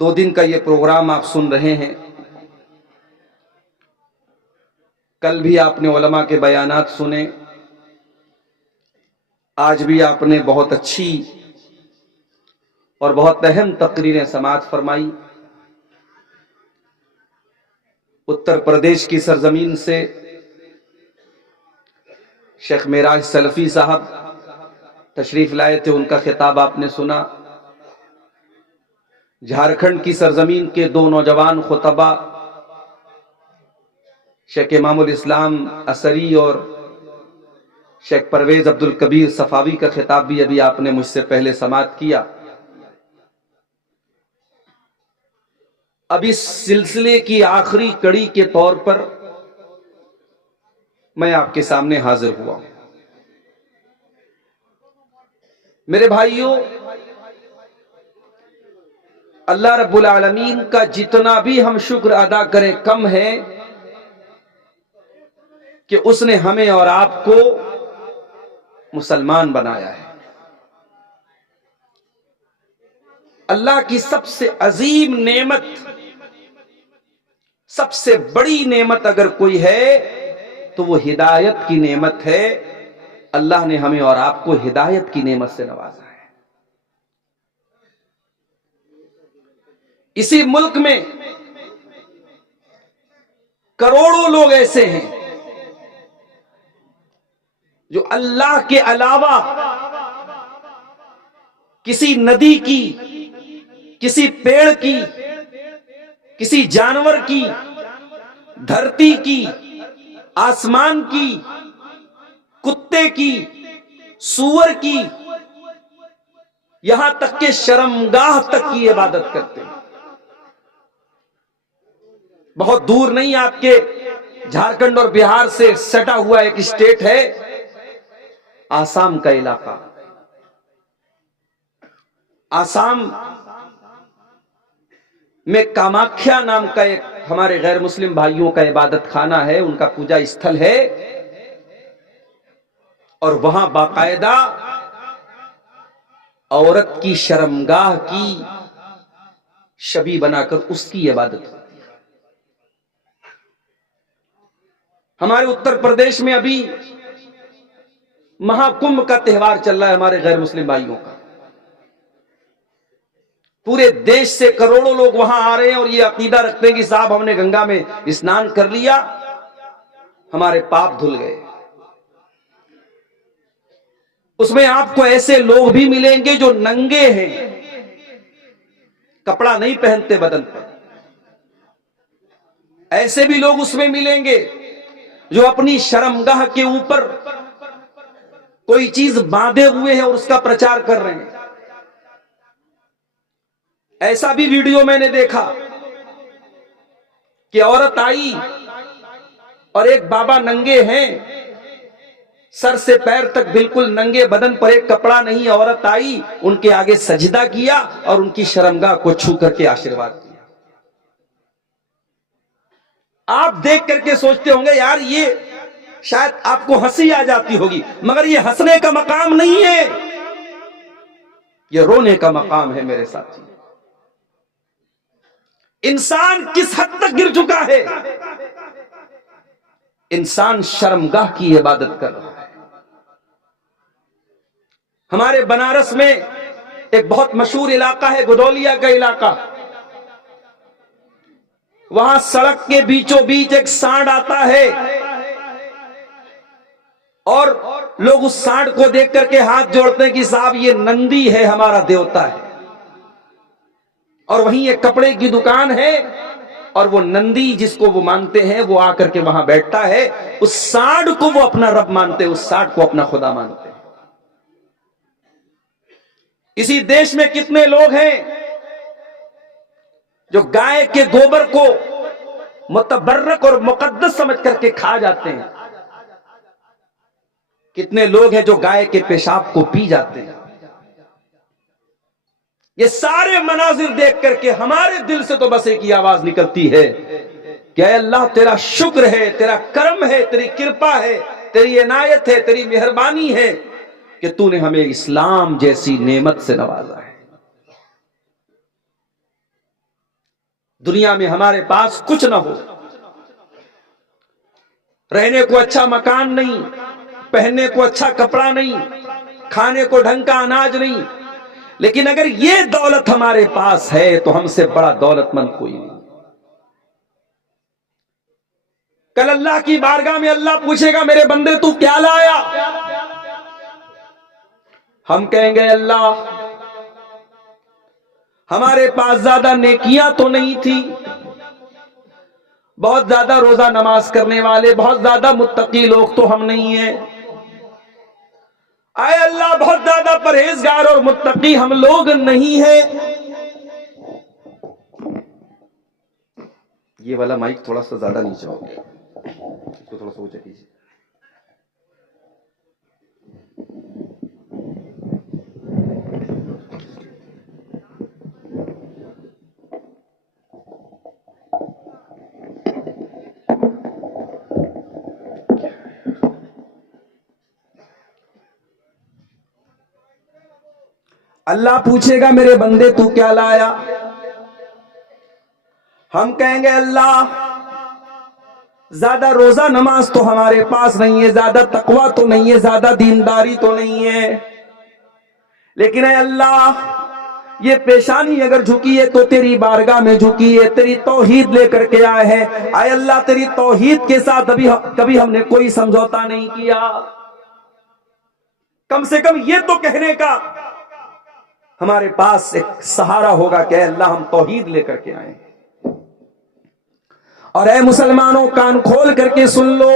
دو دن کا یہ پروگرام آپ سن رہے ہیں. کل بھی آپ نے علماء کے بیانات سنے، آج بھی آپ نے بہت اچھی اور بہت اہم تقریریں سماعت فرمائی. اتر پردیش کی سرزمین سے شیخ معراج سلفی صاحب تشریف لائے تھے، ان کا خطاب آپ نے سنا. جھارکھنڈ کی سرزمین کے دو نوجوان خطبہ شیخ امام الاسلام اثری اور شیخ پرویز عبد الکبیر صفاوی کا خطاب بھی ابھی آپ نے مجھ سے پہلے سماعت کیا. اب اس سلسلے کی آخری کڑی کے طور پر میں آپ کے سامنے حاضر ہوا ہوں. میرے بھائیوں، اللہ رب العالمین کا جتنا بھی ہم شکر ادا کریں کم ہے کہ اس نے ہمیں اور آپ کو مسلمان بنایا ہے. اللہ کی سب سے عظیم نعمت، سب سے بڑی نعمت اگر کوئی ہے تو وہ ہدایت کی نعمت ہے. اللہ نے ہمیں اور آپ کو ہدایت کی نعمت سے نوازا ہے. اسی ملک میں کروڑوں لوگ ایسے ہیں جو اللہ کے علاوہ کسی ندی کی، کسی پیڑ کی، کسی جانور کی، دھرتی کی، آسمان کی، کتے کی، سور کی، یہاں تک کہ شرمگاہ تک کی عبادت کرتے ہیں. بہت دور نہیں، آپ کے جھارکھنڈ اور بہار سے سٹا ہوا ایک اسٹیٹ ہے آسام کا علاقہ. آسام میں کاماکھیا نام کا ایک ہمارے غیر مسلم بھائیوں کا عبادت خانہ ہے، ان کا پوجا استھل ہے، اور وہاں باقاعدہ عورت کی شرمگاہ کی شبیہ بنا کر اس کی عبادت ہوتی ہے. ہمارے اتر پردیش میں ابھی مہا کمبھ کا تہوار چل رہا ہے ہمارے غیر مسلم بھائیوں کا. پورے دیش سے کروڑوں لوگ وہاں آ رہے ہیں اور یہ عقیدہ رکھتے ہیں کہ صاحب ہم نے گنگا میں اسنان کر لیا، ہمارے پاپ دھل گئے. اس میں آپ کو ایسے لوگ بھی ملیں گے جو ننگے ہیں، کپڑا نہیں پہنتے بدن پر. ایسے بھی لوگ اس میں ملیں گے جو اپنی شرمگاہ کے اوپر کوئی چیز باندھے ہوئے ہیں اور اس کا پرچار کر رہے ہیں. ایسا بھی ویڈیو میں نے دیکھا کہ عورت آئی اور ایک بابا ننگے ہیں، سر سے پیر تک بالکل ننگے، بدن پر ایک کپڑا نہیں. عورت آئی، ان کے آگے سجدہ کیا اور ان کی شرمگاہ کو چھو کر کے آشیرواد کیا. آپ دیکھ کر کے سوچتے ہوں گے یار یہ شاید آپ کو ہنسی آ جاتی ہوگی، مگر یہ ہنسنے کا مقام نہیں ہے، یہ رونے کا مقام ہے میرے ساتھی. انسان کس حد تک گر چکا ہے؟ انسان شرمگاہ کی عبادت کر رہا ہے. ہمارے بنارس میں ایک بہت مشہور علاقہ ہے گدولیا کا علاقہ. وہاں سڑک کے بیچوں بیچ ایک سانڈ آتا ہے اور لوگ اس سانڈ کو دیکھ کر کے ہاتھ جوڑتے ہیں کہ صاحب یہ نندی ہے، ہمارا دیوتا ہے. اور وہیں ایک کپڑے کی دکان ہے اور وہ نندی جس کو وہ مانتے ہیں وہ آ کر کے وہاں بیٹھتا ہے. اس سانڈ کو وہ اپنا رب مانتے ہیں، اس سانڈ کو اپنا خدا مانتے ہیں. اسی دیش میں کتنے لوگ ہیں جو گائے کے گوبر کو متبرک اور مقدس سمجھ کر کے کھا جاتے ہیں. کتنے لوگ ہیں جو گائے کے پیشاب کو پی جاتے ہیں. یہ سارے مناظر دیکھ کر کے ہمارے دل سے تو بس ایک ہی آواز نکلتی ہے کہ اے اللہ تیرا شکر ہے، تیرا کرم ہے، تیری کرپا ہے، تیری عنایت ہے، تیری مہربانی ہے کہ تو نے ہمیں اسلام جیسی نعمت سے نوازا ہے. دنیا میں ہمارے پاس کچھ نہ ہو، رہنے کو اچھا مکان نہیں، پہننے کو اچھا کپڑا نہیں، کھانے کو ڈھنگ کا اناج نہیں، لیکن اگر یہ دولت ہمارے پاس ہے تو ہم سے بڑا دولت مند کوئی نہیں۔ کل اللہ کی بارگاہ میں اللہ پوچھے گا میرے بندے تو کیا لایا؟ ہم کہیں گے اللہ ہمارے پاس زیادہ نیکیاں تو نہیں تھی، بہت زیادہ روزہ نماز کرنے والے، بہت زیادہ متقی لوگ تو ہم نہیں ہیں، اے اللہ بہت زیادہ پرہیزگار اور متقی ہم لوگ نہیں ہیں۔ یہ والا مائک تھوڑا سا زیادہ نیچے ہو گیا، اس کو تھوڑا سا اونچا کیجیے۔ اللہ پوچھے گا میرے بندے تو کیا لایا؟ ہم کہیں گے اللہ زیادہ روزہ نماز تو ہمارے پاس نہیں ہے، زیادہ تقوی تو نہیں ہے، زیادہ دینداری تو نہیں ہے، لیکن اے اللہ یہ پیشانی اگر جھکی ہے تو تیری بارگاہ میں جھکی ہے، تیری توحید لے کر کے آئے ہیں، اے اللہ تیری توحید کے ساتھ کبھی ہم نے کوئی سمجھوتا نہیں کیا، کم سے کم یہ تو کہنے کا ہمارے پاس ایک سہارا ہوگا کہ اے اللہ ہم توحید لے کر کے آئے۔ اور اے مسلمانوں کان کھول کر کے سن لو،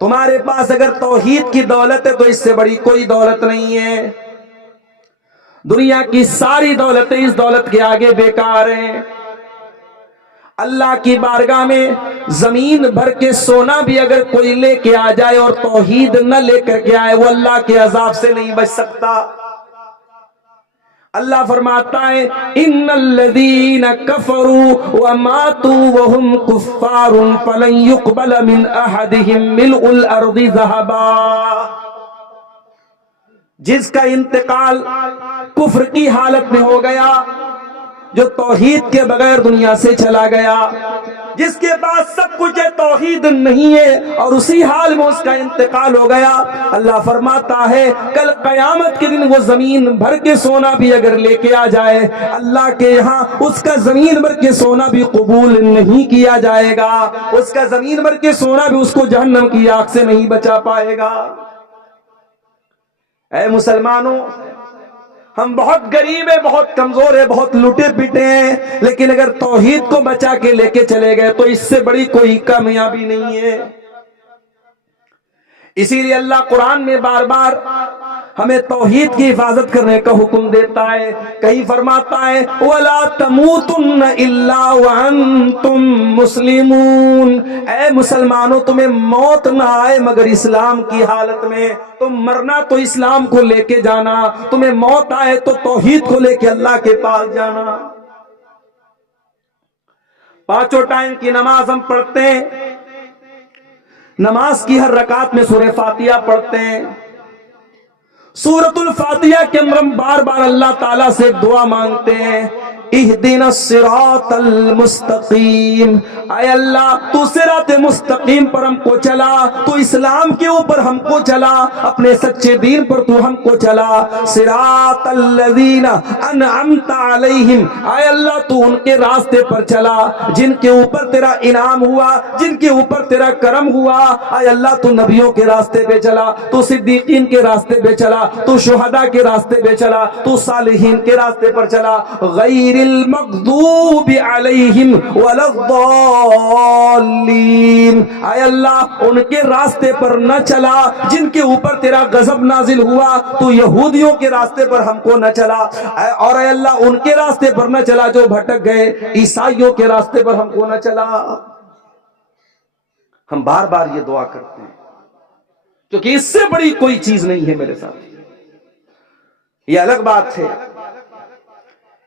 تمہارے پاس اگر توحید کی دولت ہے تو اس سے بڑی کوئی دولت نہیں ہے، دنیا کی ساری دولتیں اس دولت کے آگے بیکار ہیں۔ اللہ کی بارگاہ میں زمین بھر کے سونا بھی اگر کوئی لے کے آ جائے اور توحید نہ لے کر کے آئے، وہ اللہ کے عذاب سے نہیں بچ سکتا۔ اللہ فرماتا ہے ان الذین کفروا وماتوا وهم کفار فلن يقبل من احدهم ملء الارض ذهبا، جس کا انتقال کفر کی حالت میں ہو گیا، جو توحید کے بغیر دنیا سے چلا گیا، جس کے پاس سب کچھ ہے توحید نہیں ہے اور اسی حال میں اس کا انتقال ہو گیا، اللہ فرماتا ہے کل قیامت کے دن وہ زمین بھر کے سونا بھی اگر لے کے آ جائے، اللہ کے یہاں اس کا زمین بھر کے سونا بھی قبول نہیں کیا جائے گا، اس کا زمین بھر کے سونا بھی اس کو جہنم کی آگ سے نہیں بچا پائے گا۔ اے مسلمانوں ہم بہت غریب ہیں، بہت کمزور ہیں، بہت لٹے پٹے ہیں، لیکن اگر توحید کو بچا کے لے کے چلے گئے تو اس سے بڑی کوئی کامیابی نہیں ہے۔ اسی لیے اللہ قرآن میں بار بار ہمیں توحید کی حفاظت کرنے کا حکم دیتا ہے، کہیں فرماتا ہے وَلَا تَمُوتُنَّ إِلَّا وَأَنْتُمْ مُسْلِمُونَ، اے مسلمانوں تمہیں موت نہ آئے مگر اسلام کی حالت میں، تم مرنا تو اسلام کو لے کے جانا، تمہیں موت آئے تو توحید کو لے کے اللہ کے پاس جانا۔ پانچوں ٹائم کی نماز ہم پڑھتے ہیں، نماز کی ہر رکعت میں سورہ فاتحہ پڑھتے ہیں، سورۃ الفاتحہ کے اندر ہم بار بار اللہ تعالیٰ سے دعا مانگتے ہیں اہدنا الصراط المستقیم، اے اللہ تو صراط مستقیم پر ہم کو چلا، تو اسلام کے اوپر ہم کو چلا، اپنے سچے دین پر تو ہم کو چلا، صراط الذین انعمت علیہم، اے اللہ تو ان کے راستے پر چلا جن کے اوپر تیرا انعام ہوا، جن کے اوپر تیرا کرم ہوا، اے اللہ تو نبیوں کے راستے پہ چلا، تو صدیقین کے راستے پہ چلا، تو شہداء کے راستے پہ چلا، تو صالحین کے راستے پر چلا، غیر المغضوب علیہم ولا الضالین، اے اللہ ان کے راستے پر نہ چلا جن کے اوپر تیرا غضب نازل ہوا، تو یہودیوں کے راستے پر ہم کو نہ چلا، اور اے اللہ ان کے راستے پر نہ چلا جو بھٹک گئے، عیسائیوں کے راستے پر ہم کو نہ چلا۔ ہم بار بار یہ دعا کرتے ہیں کیونکہ اس سے بڑی کوئی چیز نہیں ہے میرے ساتھ۔ یہ الگ بات ہے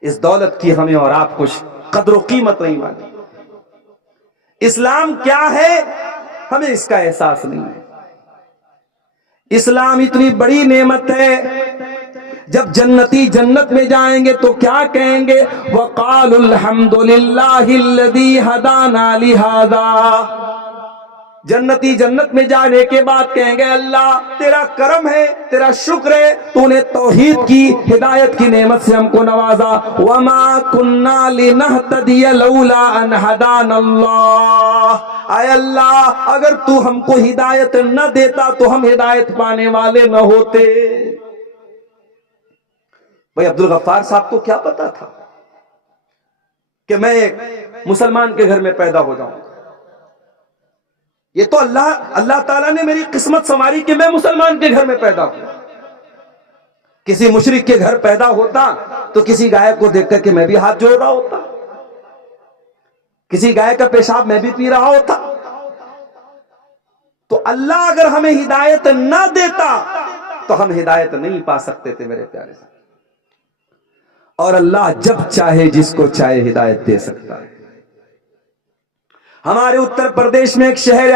اس دولت کی ہمیں اور آپ کچھ قدر و قیمت نہیں معلوم، اسلام کیا ہے ہمیں اس کا احساس نہیں ہے۔ اسلام اتنی بڑی نعمت ہے، جب جنتی جنت میں جائیں گے تو کیا کہیں گے؟ وَقَالُوا الْحَمْدُ لِلَّهِ الَّذِي هَدَانَا لِهَذَا۔ جنتی جنت میں جانے کے بعد کہیں گے اللہ تیرا کرم ہے، تیرا شکر ہے، تو نے توحید کی ہدایت کی نعمت سے ہم کو نوازا۔ وَمَا كُنَّا لِنَهْتَدِيَ لَوْلَا أَنْ هَدَانَا اللَّهُ، اے اللہ اگر تو ہم کو ہدایت نہ دیتا تو ہم ہدایت پانے والے نہ ہوتے۔ بھائی عبد الغفار صاحب کو کیا پتا تھا کہ میں ایک مسلمان کے گھر میں پیدا ہو جاؤں؟ یہ تو اللہ تعالیٰ نے میری قسمت سنواری کہ میں مسلمان کے گھر میں پیدا ہوں۔ کسی مشرک کے گھر پیدا ہوتا تو کسی گائے کو دیکھ کر کے میں بھی ہاتھ جوڑ رہا ہوتا، کسی گائے کا پیشاب میں بھی پی رہا ہوتا۔ تو اللہ اگر ہمیں ہدایت نہ دیتا تو ہم ہدایت نہیں پا سکتے تھے میرے پیارے صاحب۔ اور اللہ جب چاہے جس کو چاہے ہدایت دے سکتا ہے۔ ہمارے اتر پردیش میں ایک شہر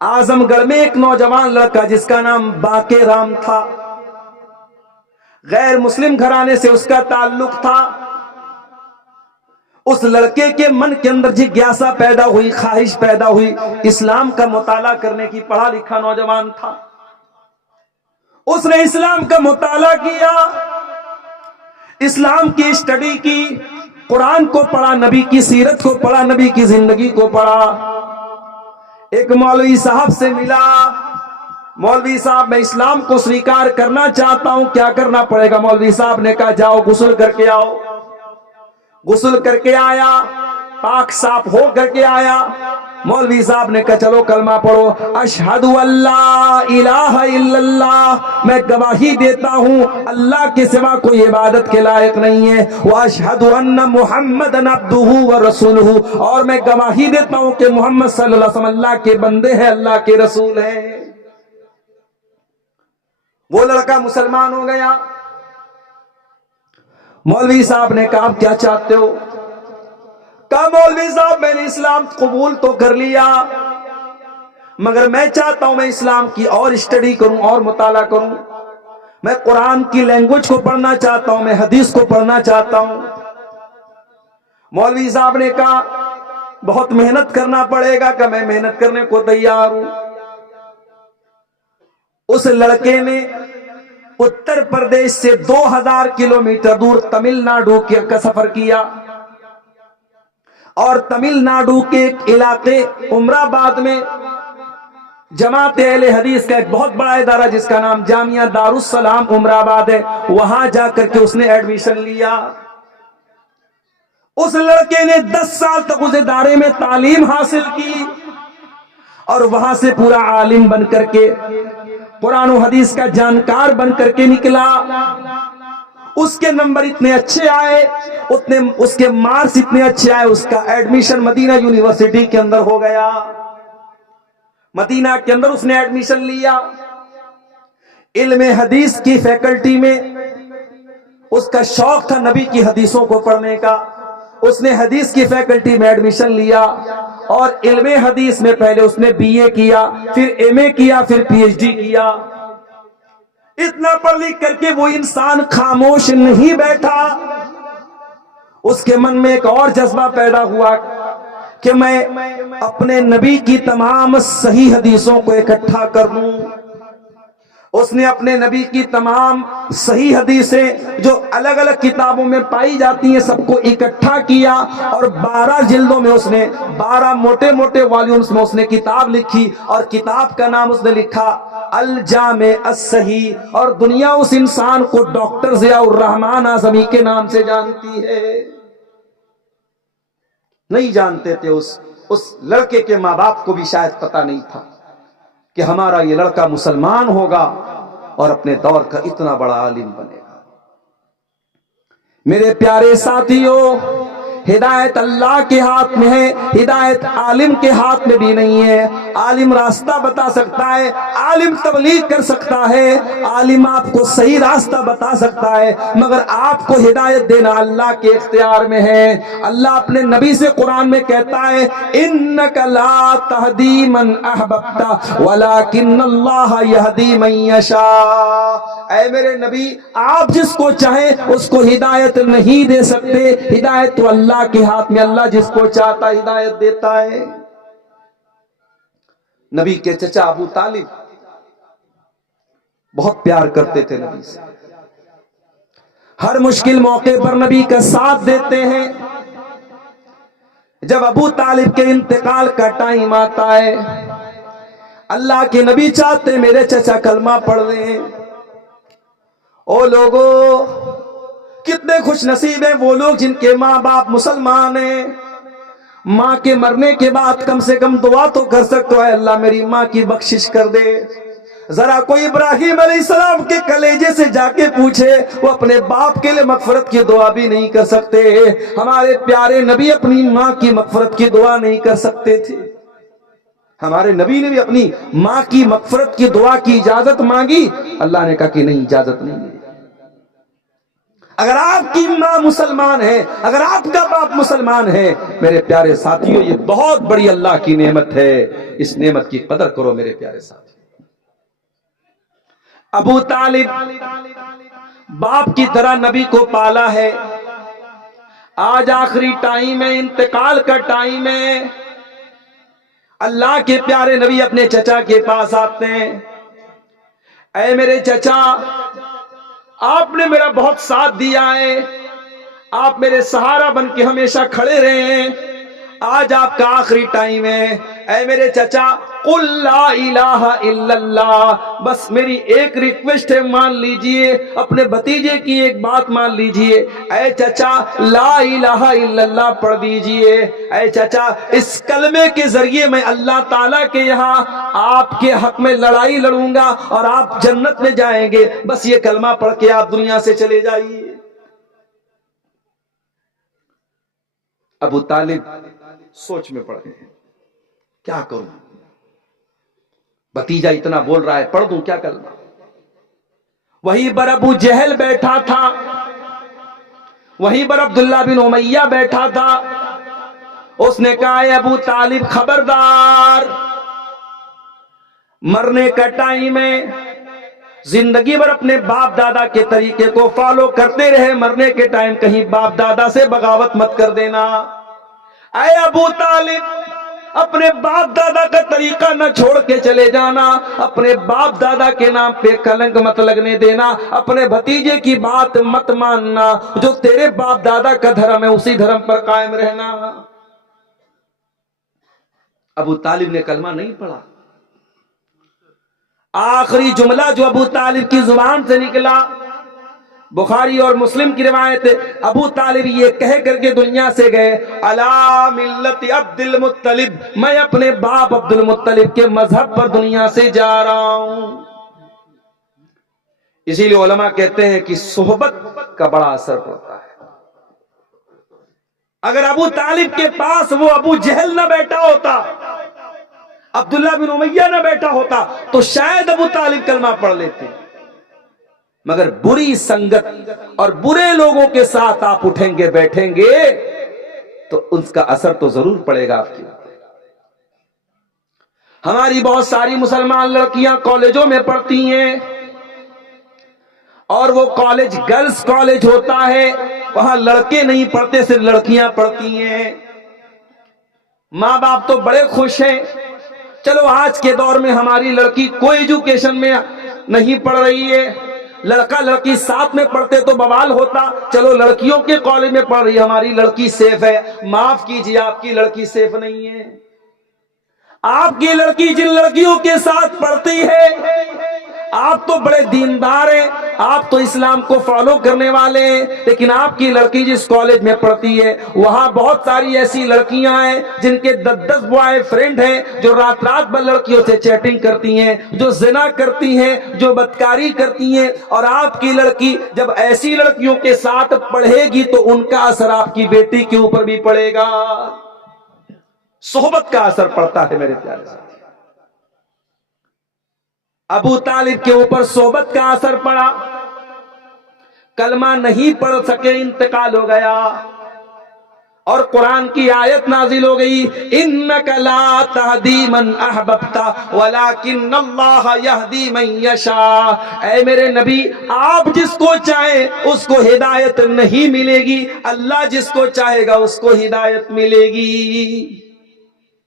اعظم گڑھ میں ایک نوجوان لڑکا جس کا نام باقی رام تھا، غیر مسلم گھرانے سے اس کا تعلق تھا۔ اس لڑکے کے من کے اندر جگیاسا پیدا ہوئی، خواہش پیدا ہوئی، اسلام کا مطالعہ کرنے کی۔ پڑھا لکھا نوجوان تھا، اس نے اسلام کا مطالعہ کیا، اسلام کی اسٹڈی کی، قرآن کو پڑھا، نبی کی سیرت کو پڑھا، نبی کی زندگی کو پڑھا۔ ایک مولوی صاحب سے ملا، مولوی صاحب میں اسلام کو سویکار کرنا چاہتا ہوں، کیا کرنا پڑے گا؟ مولوی صاحب نے کہا جاؤ غسل کر کے آؤ۔ غسل کر کے آیا، پاک صاف ہو کر کے آیا۔ مولوی صاحب نے کہا چلو کلمہ پڑھو، اشہد اللہ الہ الا اللہ، میں گواہی دیتا ہوں اللہ کے سوا کوئی عبادت کے لائق نہیں ہے، واشہد ان محمد عبدہ ورسولہ، اور میں گواہی دیتا ہوں کہ محمد صلی اللہ علیہ وسلم اللہ کے بندے ہیں، اللہ کے رسول ہیں۔ وہ لڑکا مسلمان ہو گیا۔ مولوی صاحب نے کہا آپ کیا چاہتے ہو؟ کہا مولوی صاحب میں نے اسلام قبول تو کر لیا، مگر میں چاہتا ہوں میں اسلام کی اور اسٹڈی کروں اور مطالعہ کروں، میں قرآن کی لینگویج کو پڑھنا چاہتا ہوں، میں حدیث کو پڑھنا چاہتا ہوں۔ مولوی صاحب نے کہا بہت محنت کرنا پڑے گا، کہ میں محنت کرنے کو تیار ہوں۔ اس لڑکے نے اتر پردیش سے 2000 کلومیٹر دور تمل ناڈو کا سفر کیا، اور تمل ناڈو کے ایک علاقے امراباد میں جماعت اہل حدیث کا ایک بہت بڑا ادارہ جس کا نام جامعہ دارالسلام امراباد ہے، وہاں جا کر کے اس نے ایڈمیشن لیا۔ اس لڑکے نے 10 سال تک اس ادارے میں تعلیم حاصل کی، اور وہاں سے پورا عالم بن کر کے، قرآن و حدیث کا جانکار بن کر کے نکلا۔ اس کے نمبر اتنے اچھے آئے، اس کے مارکس اتنے اچھے آئے، اس کا ایڈمیشن مدینہ یونیورسٹی کے اندر ہو گیا۔ مدینہ کے اندر اس نے ایڈمیشن لیا۔ علم حدیث کی فیکلٹی میں اس کا شوق تھا نبی کی حدیثوں کو پڑھنے کا، اس نے حدیث کی فیکلٹی میں ایڈمیشن لیا، اور علم حدیث میں پہلے اس نے بی اے کیا، پھر ایم اے کیا، پھر پی ایچ ڈی کیا۔ اتنا پڑھ لکھ کر کے وہ انسان خاموش نہیں بیٹھا، اس کے من میں ایک اور جذبہ پیدا ہوا کہ میں اپنے نبی کی تمام صحیح حدیثوں کو اکٹھا کر لوں۔ اس نے اپنے نبی کی تمام صحیح حدیثیں جو الگ الگ کتابوں میں پائی جاتی ہیں سب کو اکٹھا کیا، اور 12 جلدوں میں اس نے 12 موٹے موٹے والیومز میں اس نے کتاب لکھی، اور کتاب کا نام اس نے لکھا الجامع الصحیح۔ اور دنیا اس انسان کو ڈاکٹر ضیاء الرحمن اعظمی کے نام سے جانتی ہے۔ نہیں جانتے تھے، اس لڑکے کے ماں باپ کو بھی شاید پتہ نہیں تھا کہ ہمارا یہ لڑکا مسلمان ہوگا اور اپنے دور کا اتنا بڑا عالم بنے گا۔ میرے پیارے ساتھیوں، ہدایت اللہ کے ہاتھ میں ہے، ہدایت عالم کے ہاتھ میں بھی نہیں ہے۔ عالم راستہ بتا سکتا ہے، عالم تبلیغ کر سکتا ہے، عالم آپ کو صحیح راستہ بتا سکتا ہے، مگر آپ کو ہدایت دینا اللہ کے اختیار میں ہے۔ اللہ اپنے نبی سے قرآن میں کہتا ہے انک لا تہدی من احببت ولکن اللہ یہدی من یشاء۔ اے میرے نبی، آپ جس کو چاہیں اس کو ہدایت نہیں دے سکتے، ہدایت تو اللہ کے ہاتھ میں، اللہ جس کو چاہتا ہدایت دیتا ہے۔ نبی کے چچا ابو طالب بہت پیار کرتے تھے نبی سے، ہر مشکل موقع پر نبی کا ساتھ دیتے ہیں۔ جب ابو طالب کے انتقال کا ٹائم آتا ہے، اللہ کے نبی چاہتے میرے چچا کلمہ پڑھ لیں۔ او لوگو، کتنے خوش نصیب ہیں وہ لوگ جن کے ماں باپ مسلمان ہیں، ماں کے مرنے کے بعد کم سے کم دعا تو کر سکتے ہو، اے اللہ میری ماں کی بخشش کر دے۔ ذرا کوئی ابراہیم علیہ السلام کے کلیجے سے جا کے پوچھے، وہ اپنے باپ کے لیے مغفرت کی دعا بھی نہیں کر سکتے۔ ہمارے پیارے نبی اپنی ماں کی مغفرت کی دعا نہیں کر سکتے تھے۔ ہمارے نبی نے بھی اپنی ماں کی مغفرت کی دعا کی اجازت مانگی، اللہ نے کہا کہ نہیں، اجازت نہیں ہے۔ اگر آپ کی ماں مسلمان ہے، اگر آپ کا باپ مسلمان ہے، میرے پیارے ساتھیوں، یہ بہت بڑی اللہ کی نعمت ہے، اس نعمت کی قدر کرو میرے پیارے ساتھی۔ ابو طالب باپ کی طرح نبی کو پالا ہے، آج آخری ٹائم ہے، انتقال کا ٹائم ہے، اللہ کے پیارے نبی اپنے چچا کے پاس آتے ہیں۔ اے میرے چچا، آپ نے میرا بہت ساتھ دیا ہے، آپ میرے سہارا بن کے ہمیشہ کھڑے رہے ہیں، آج آپ کا آخری ٹائم ہے۔ اے میرے چچا، قل لا الہ الا اللہ، بس میری ایک ریکویسٹ ہے، مان لیجئے، اپنے بھتیجے کی ایک بات مان لیجئے۔ اے چچا، لا الہ الا اللہ پڑھ دیجئے۔ اے چچا، اس کلمے کے ذریعے میں اللہ تعالیٰ کے یہاں آپ کے حق میں لڑائی لڑوں گا اور آپ جنت میں جائیں گے، بس یہ کلمہ پڑھ کے آپ دنیا سے چلے جائیے۔ ابو طالب سوچ میں پڑ گئے، کیا کروں، بھتیجا اتنا بول رہا ہے، پڑھ دوں کیا کلمہ؟ وہیں پر ابو جہل بیٹھا تھا، وہیں پر عبداللہ بن امیہ بیٹھا تھا، اس نے کہا اے ابو طالب خبردار، مرنے کا ٹائم ہے، زندگی بھر اپنے باپ دادا کے طریقے کو فالو کرتے رہے، مرنے کے ٹائم کہیں باپ دادا سے بغاوت مت کر دینا۔ اے ابو طالب، اپنے باپ دادا کا طریقہ نہ چھوڑ کے چلے جانا، اپنے باپ دادا کے نام پہ کلنک مت لگنے دینا، اپنے بھتیجے کی بات مت ماننا، جو تیرے باپ دادا کا دھرم ہے اسی دھرم پر قائم رہنا۔ ابو طالب نے کلمہ نہیں پڑھا، آخری جملہ جو ابو طالب کی زبان سے نکلا، بخاری اور مسلم کی روایت ہے، ابو طالب یہ کہہ کر کے دنیا سے گئے، علی ملت عبد المطلب، میں اپنے باپ عبد المطلب کے مذہب پر دنیا سے جا رہا ہوں۔ اسی لیے علماء کہتے ہیں کہ صحبت کا بڑا اثر پڑتا ہے۔ اگر ابو طالب کے پاس وہ ابو جہل نہ بیٹھا ہوتا، عبداللہ بن امیہ نہ بیٹھا ہوتا، تو شاید ابو طالب کلمہ پڑھ لیتے، مگر بری سنگت اور برے لوگوں کے ساتھ آپ اٹھیں گے بیٹھیں گے تو اس کا اثر تو ضرور پڑے گا آپ کی۔ ہماری بہت ساری مسلمان لڑکیاں کالجوں میں پڑھتی ہیں، اور وہ کالج گرلز کالج ہوتا ہے، وہاں لڑکے نہیں پڑھتے، صرف لڑکیاں پڑھتی ہیں۔ ماں باپ تو بڑے خوش ہیں، چلو آج کے دور میں ہماری لڑکی کوئی ایجوکیشن میں نہیں پڑھ رہی ہے، لڑکا لڑکی ساتھ میں پڑھتے تو بوال ہوتا، چلو لڑکیوں کے کالج میں پڑھ رہی ہے، ہماری لڑکی سیف ہے۔ معاف کیجیے، آپ کی لڑکی سیف نہیں ہے۔ آپ کی لڑکی جن لڑکیوں کے ساتھ پڑھتی ہے، آپ تو بڑے دیندار ہیں, آپ تو اسلام کو فالو کرنے والے ہیں, لیکن آپ کی لڑکی جس کالج میں پڑھتی ہے وہاں بہت ساری ایسی لڑکیاں ہیں جن کے 10 بوائے فرینڈ ہیں, جو رات رات بھر لڑکیوں سے چیٹنگ کرتی ہیں, جو زنا کرتی ہیں, جو بدکاری کرتی ہیں, اور آپ کی لڑکی جب ایسی لڑکیوں کے ساتھ پڑھے گی تو ان کا اثر آپ کی بیٹی کے اوپر بھی پڑے گا. صحبت کا اثر پڑتا ہے میرے پیارے ساتھی. ابو طالب کے اوپر صحبت کا اثر پڑا, کلمہ نہیں پڑھ سکے, انتقال ہو گیا, اور قرآن کی آیت نازل ہو گئی, انک لا تہدی من احببت ولکن اللہ یہدی من یشاء. اے میرے نبی, آپ جس کو چاہیں اس کو ہدایت نہیں ملے گی, اللہ جس کو چاہے گا اس کو ہدایت ملے گی.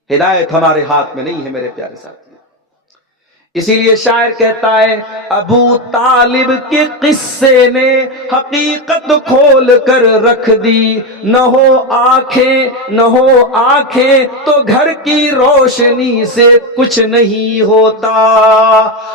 ہدایت ہمارے ہاتھ میں نہیں ہے میرے پیارے ساتھی. اسی لیے شاعر کہتا ہے, ابو طالب کے قصے نے حقیقت کھول کر رکھ دی, نہ ہو آنکھیں تو گھر کی روشنی سے کچھ نہیں ہوتا.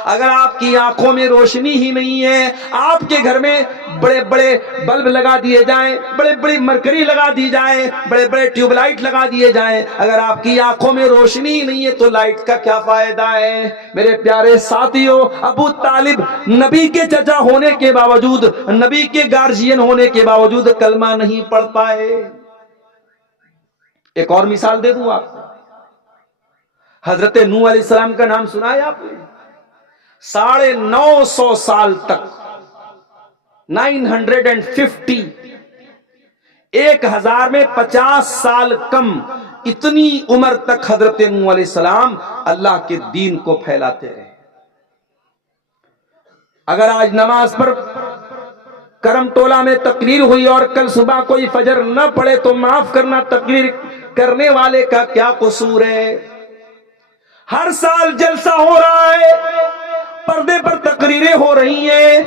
اگر آپ کی آنکھوں میں روشنی ہی نہیں ہے, آپ کے گھر میں بڑے بڑے بلب لگا دیے جائیں, بڑے بڑی مرکری لگا دی جائیں, بڑے بڑے ٹیوب لائٹ لگا دیے جائیں, اگر آپ کی آنکھوں میں روشنی ہی نہیں ہے تو لائٹ کا کیا فائدہ ہے. میرے پیارے ساتھیوں, ابو طالب نبی کے چچا ہونے کے باوجود, نبی کے گارجین ہونے کے باوجود کلمہ نہیں پڑھ پائے. ایک اور مثال دے دوں آپ کو, حضرت نوح علیہ السلام کا نام سنا ہے آپ نے؟ 950 سال تک, 950, 1000 میں 50 سال کم, اتنی عمر تک حضرت نوح علیہ السلام اللہ کے دین کو پھیلاتے رہے. اگر آج نماز پر کرم ٹولہ میں تقریر ہوئی اور کل صبح کوئی فجر نہ پڑے تو معاف کرنا, تقریر کرنے والے کا کیا قصور ہے؟ ہر سال جلسہ ہو رہا ہے, پردے پر تقریریں ہو رہی ہیں,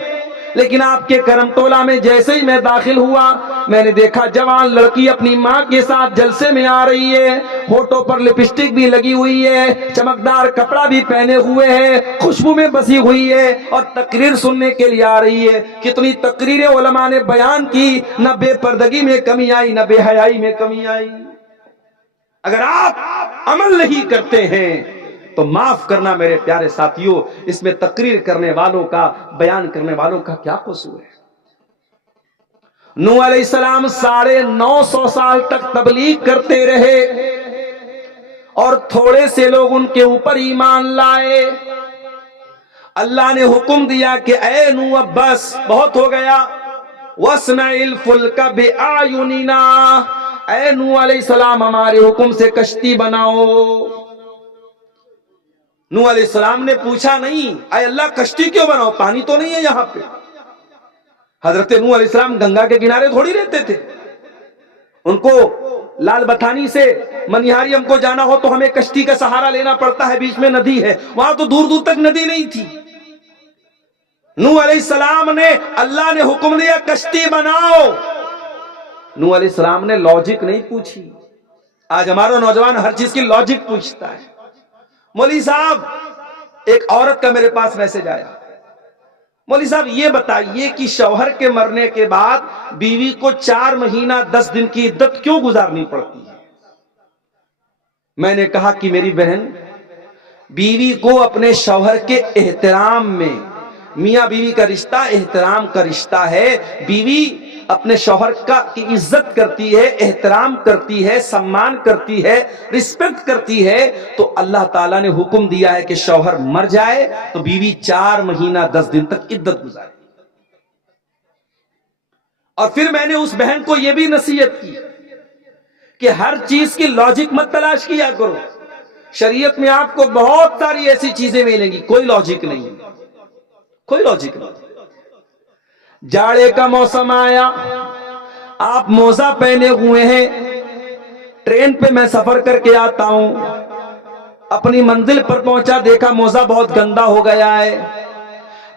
لیکن آپ کے کرم ٹولہ میں جیسے ہی میں داخل ہوا, میں نے دیکھا جوان لڑکی اپنی ماں کے ساتھ جلسے میں آ رہی ہے, ہونٹوں پر لپسٹک بھی لگی ہوئی ہے, چمکدار کپڑا بھی پہنے ہوئے ہے, خوشبو میں بسی ہوئی ہے, اور تقریر سننے کے لیے آ رہی ہے. کتنی تقریریں علماء نے بیان کی, نہ بے پردگی میں کمی آئی, نہ بے حیائی میں کمی آئی. اگر آپ عمل نہیں کرتے ہیں تو معاف کرنا میرے پیارے ساتھیوں, اس میں تقریر کرنے والوں کا, بیان کرنے والوں کا کیا قصور ہے؟ نوح علیہ السلام 950 سال تک تبلیغ کرتے رہے, اور تھوڑے سے لوگ ان کے اوپر ایمان لائے. اللہ نے حکم دیا کہ اے نوح بس بہت ہو گیا, وَاصْنَعِ الْفُلْكَ بِأَعْيُنِنَا, اے نوح علیہ السلام ہمارے حکم سے کشتی بناؤ. نوح علیہ السلام نے پوچھا نہیں, اے اللہ کشتی کیوں بناؤ, پانی تو نہیں ہے یہاں پہ. حضرت نوح علیہ السلام گنگا کے کنارے تھوڑی رہتے تھے, ان کو لال بتھانی سے منیہاری ہم کو جانا ہو تو ہمیں کشتی کا سہارا لینا پڑتا ہے, بیچ میں ندی ہے, وہاں تو دور دور تک ندی نہیں تھی. نوح علیہ السلام نے, اللہ نے حکم دیا کشتی بناؤ. نوح علیہ السلام نے لاجک نہیں پوچھی. آج ہمارا نوجوان ہر چیز کی لاجک پوچھتا ہے. مولوی صاحب, ایک عورت کا میرے پاس میسج آیا, مولوی صاحب یہ بتائیے کہ شوہر کے مرنے کے بعد بیوی کو 4 مہینہ 10 دن کی عدت کیوں گزارنی پڑتی ہے؟ میں نے کہا کہ میری بہن, بیوی کو اپنے شوہر کے احترام میں, میاں بیوی کا رشتہ احترام کا رشتہ ہے, بیوی اپنے شوہر کی عزت کرتی ہے, احترام کرتی ہے, سمان کرتی ہے, رسپیکٹ کرتی ہے, تو اللہ تعالیٰ نے حکم دیا ہے کہ شوہر مر جائے تو بیوی 4 مہینہ 10 دن تک عدت گزارے. اور پھر میں نے اس بہن کو یہ بھی نصیحت کی کہ ہر چیز کی لاجک مت تلاش کیا کرو. شریعت میں آپ کو بہت ساری ایسی چیزیں ملیں گی, کوئی لاجک نہیں, کوئی لاجک نہیں. جاڑے کا موسم آیا, آپ موزہ پہنے ہوئے ہیں, ٹرین پہ میں سفر کر کے آتا ہوں, اپنی منزل پر پہنچا, دیکھا موزہ بہت گندا ہو گیا ہے.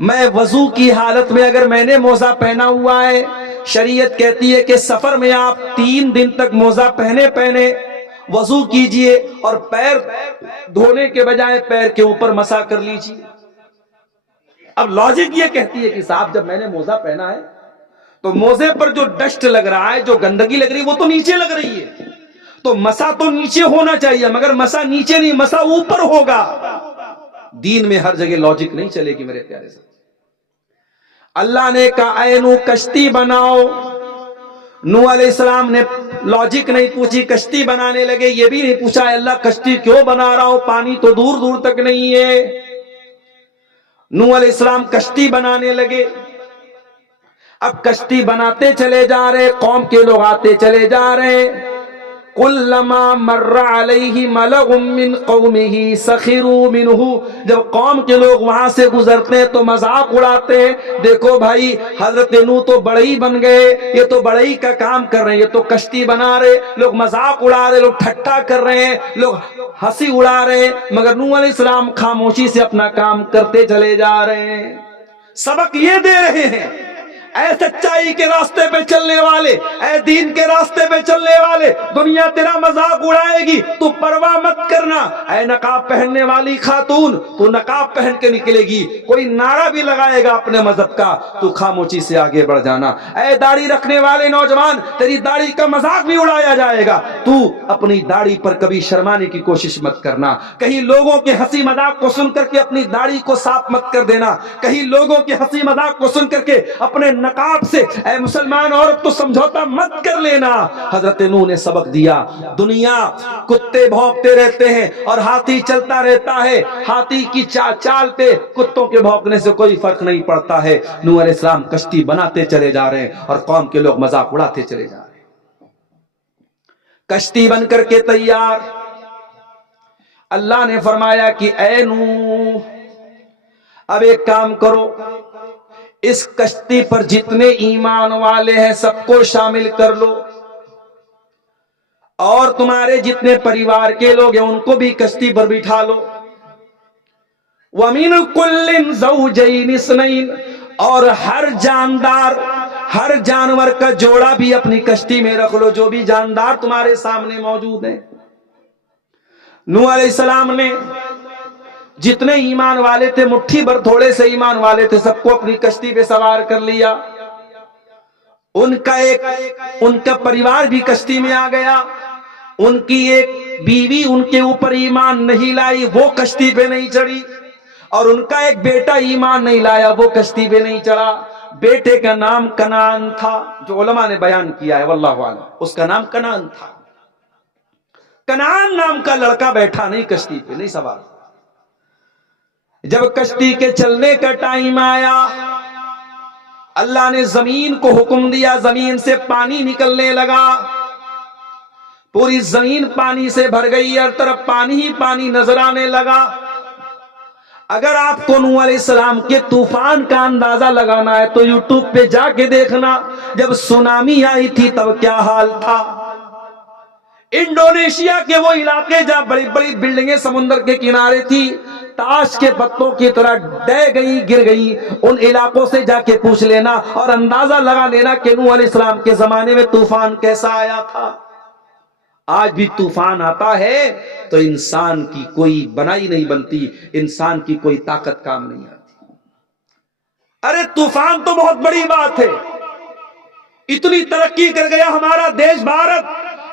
میں وضو کی حالت میں, اگر میں نے موزہ پہنا ہوا ہے, شریعت کہتی ہے کہ سفر میں آپ 3 دن تک موزہ پہنے وضو کیجئے, اور پیر دھونے کے بجائے پیر کے اوپر مسح کر لیجئے. اب لاجک یہ کہتی ہے کہ صاحب جب میں نے موزہ پہنا ہے تو موزے پر جو ڈسٹ لگ رہا ہے، جو گندگی لگ رہی ہے، وہ تو نیچے لگ رہی ہے، تو مسا تو نیچے ہونا چاہیے، مگر مسا نیچے نہیں، مسا اوپر ہوگا۔ دین میں ہر جگہ لاجک نہیں چلے گی میرے پیارے سے۔ اللہ نے کہا اے نو کشتی بناؤ، نوح علیہ السلام نے لاجک نہیں پوچھی، کشتی بنانے لگے۔ یہ بھی نہیں پوچھا اے اللہ کشتی کیوں بنا رہا ہوں، پانی تو دور دور تک نہیں ہے۔ نوح علیہ السلام کشتی بنانے لگے۔ اب کشتی بناتے چلے جا رہے، قوم کے لوگ آتے چلے جا رہے۔ کلما مر علیہ ملأ من قومہ سخروا منہ، جب قوم کے لوگ وہاں سے گزرتے تو مذاق اڑاتے، دیکھو بھائی حضرت نوح تو بڑئی بن گئے، یہ تو بڑئی کا کام کر رہے ہیں، یہ تو کشتی بنا رہے، لوگ مذاق اڑا رہے، لوگ ٹھٹھا کر رہے ہیں، لوگ ہنسی اڑا رہے ہیں، مگر نوح علیہ السلام خاموشی سے اپنا کام کرتے چلے جا رہے ہیں۔ سبق یہ دے رہے ہیں اے سچائی کے راستے پہ چلنے والے، اے دین کے راستے پہ چلنے والے، دنیا تیرا مذاق اڑائے گی تو پرواہ مت کرنا۔ اے نقاب پہننے والی خاتون، تو نقاب پہن کے نکلے گی، کوئی نعرہ بھی لگائے گا اپنے مذہب کا تو خاموشی سے آگے بڑھ جانا۔ اے داڑھی رکھنے والے نوجوان، تیری داڑھی کا مذاق بھی اڑایا جائے گا، تو اپنی داڑھی پر کبھی شرمانے کی کوشش مت کرنا، کہیں لوگوں کے ہنسی مذاق کو سن کر کے اپنی داڑھی کو صاف مت کر دینا، کہیں لوگوں کے ہنسی مذاق کو سن کر کے اپنے نقاب سے اے مسلمان عورت تو سمجھوتا مت کر لینا۔ حضرت نوح نے سبق دیا۔ دنیا کتے بھونکتے رہتے ہیں اور ہاتھی چلتا رہتا ہے، ہاتھی کی چال پہ کتوں کے بھونکنے سے کوئی فرق نہیں پڑتا ہے۔ نوح علیہ السلام کشتی بناتے چلے جا رہے ہیں اور قوم کے لوگ مذاق اڑاتے چلے جا رہے ہیں۔ کشتی بن کر کے تیار، اللہ نے فرمایا کہ اے نوح اب ایک کام کرو، اس کشتی پر جتنے ایمان والے ہیں سب کو شامل کر لو، اور تمہارے جتنے پریوار کے لوگ ہیں ان کو بھی کشتی پر بٹھا لو۔ وَمِنْ كُلٍّ زَوْجَيْنِ اثْنَيْنِ، اور ہر جاندار، ہر جانور کا جوڑا بھی اپنی کشتی میں رکھ لو، جو بھی جاندار تمہارے سامنے موجود ہیں۔ نوح علیہ السلام نے جتنے ایمان والے تھے، مٹھی بھر تھوڑے سے ایمان والے تھے، سب کو اپنی کشتی پہ سوار کر لیا۔ ان کا پریوار بھی کشتی میں آ گیا۔ ان کی ایک بیوی ان کے اوپر ایمان نہیں لائی، وہ کشتی پہ نہیں چڑھی، اور ان کا ایک بیٹا ایمان نہیں لایا، وہ کشتی پہ نہیں چڑھا۔ بیٹے کا نام کنعان تھا، جو علماء نے بیان کیا ہے واللہ اعلم، اس کا نام کنعان تھا۔ کنعان نام کا لڑکا بیٹھا نہیں کشتی پہ، نہیں سوار۔ جب کشتی کے چلنے کا ٹائم آیا، اللہ نے زمین کو حکم دیا، زمین سے پانی نکلنے لگا، پوری زمین پانی سے بھر گئی، ہر طرف پانی ہی پانی نظر آنے لگا۔ اگر آپ کو نوح علیہ السلام کے طوفان کا اندازہ لگانا ہے تو یوٹیوب پہ جا کے دیکھنا، جب سونامی آئی تھی تب کیا حال تھا۔ انڈونیشیا کے وہ علاقے جہاں بڑی بڑی بلڈنگیں سمندر کے کنارے تھی، تاش کے پتوں کی طرح ڈہ گئی، گر گئی، ان علاقوں سے جا کے پوچھ لینا اور اندازہ لگا لینا کہ نوح علیہ السلام کے زمانے میں طوفان کیسا آیا تھا۔ آج بھی طوفان آتا ہے تو انسان کی کوئی بنائی نہیں بنتی، انسان کی کوئی طاقت کام نہیں آتی۔ ارے طوفان تو بہت بڑی بات ہے، اتنی ترقی کر گیا ہمارا دیش بھارت،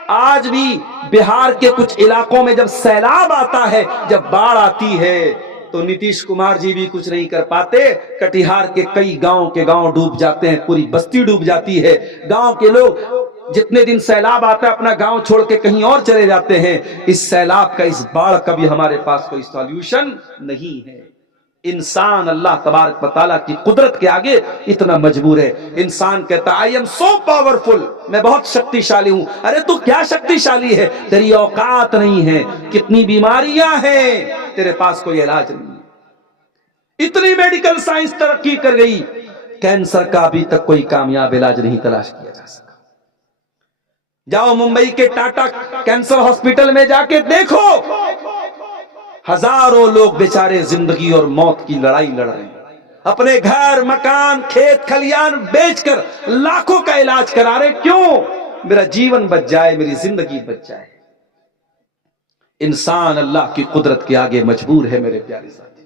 آج بھی بہار کے کچھ علاقوں میں جب سیلاب آتا ہے، جب باڑھ آتی ہے تو نتیش کمار جی بھی کچھ نہیں کر پاتے، کٹیہار کے کئی گاؤں ڈوب جاتے ہیں، پوری بستی ڈوب جاتی ہے، گاؤں کے لوگ جتنے دن سیلاب آتا ہے اپنا گاؤں چھوڑ کے کہیں اور چلے جاتے ہیں۔ اس سیلاب کا، اس باڑھ کا بھی ہمارے پاس کوئی سولوشن نہیں ہے۔ انسان اللہ تبارک و تعالیٰ کی قدرت کے آگے اتنا مجبور ہے۔ انسان کہتا ہے I am so powerful، میں بہت شکتی شالی ہوں۔ ارے تو کیا شکتی شالی ہے، تیری اوقات نہیں ہے، کتنی بیماریاں ہیں، تیرے پاس کوئی علاج نہیں ہے۔ اتنی میڈیکل سائنس ترقی کر گئی، کینسر کا ابھی تک کوئی کامیاب علاج نہیں تلاش کیا جا سکا۔ جاؤ ممبئی کے ٹاٹا کینسر ہاسپٹل میں جا کے دیکھو، ہزاروں لوگ بیچارے زندگی اور موت کی لڑائی لڑ رہے ہیں، اپنے گھر مکان کھیت کھلیان بیچ کر لاکھوں کا علاج کرا رہے۔ کیوں؟ میرا جیون بچ جائے، میری زندگی بچ جائے۔ انسان اللہ کی قدرت کے آگے مجبور ہے میرے پیارے ساتھی۔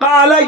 قال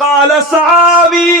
قال سآوی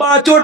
5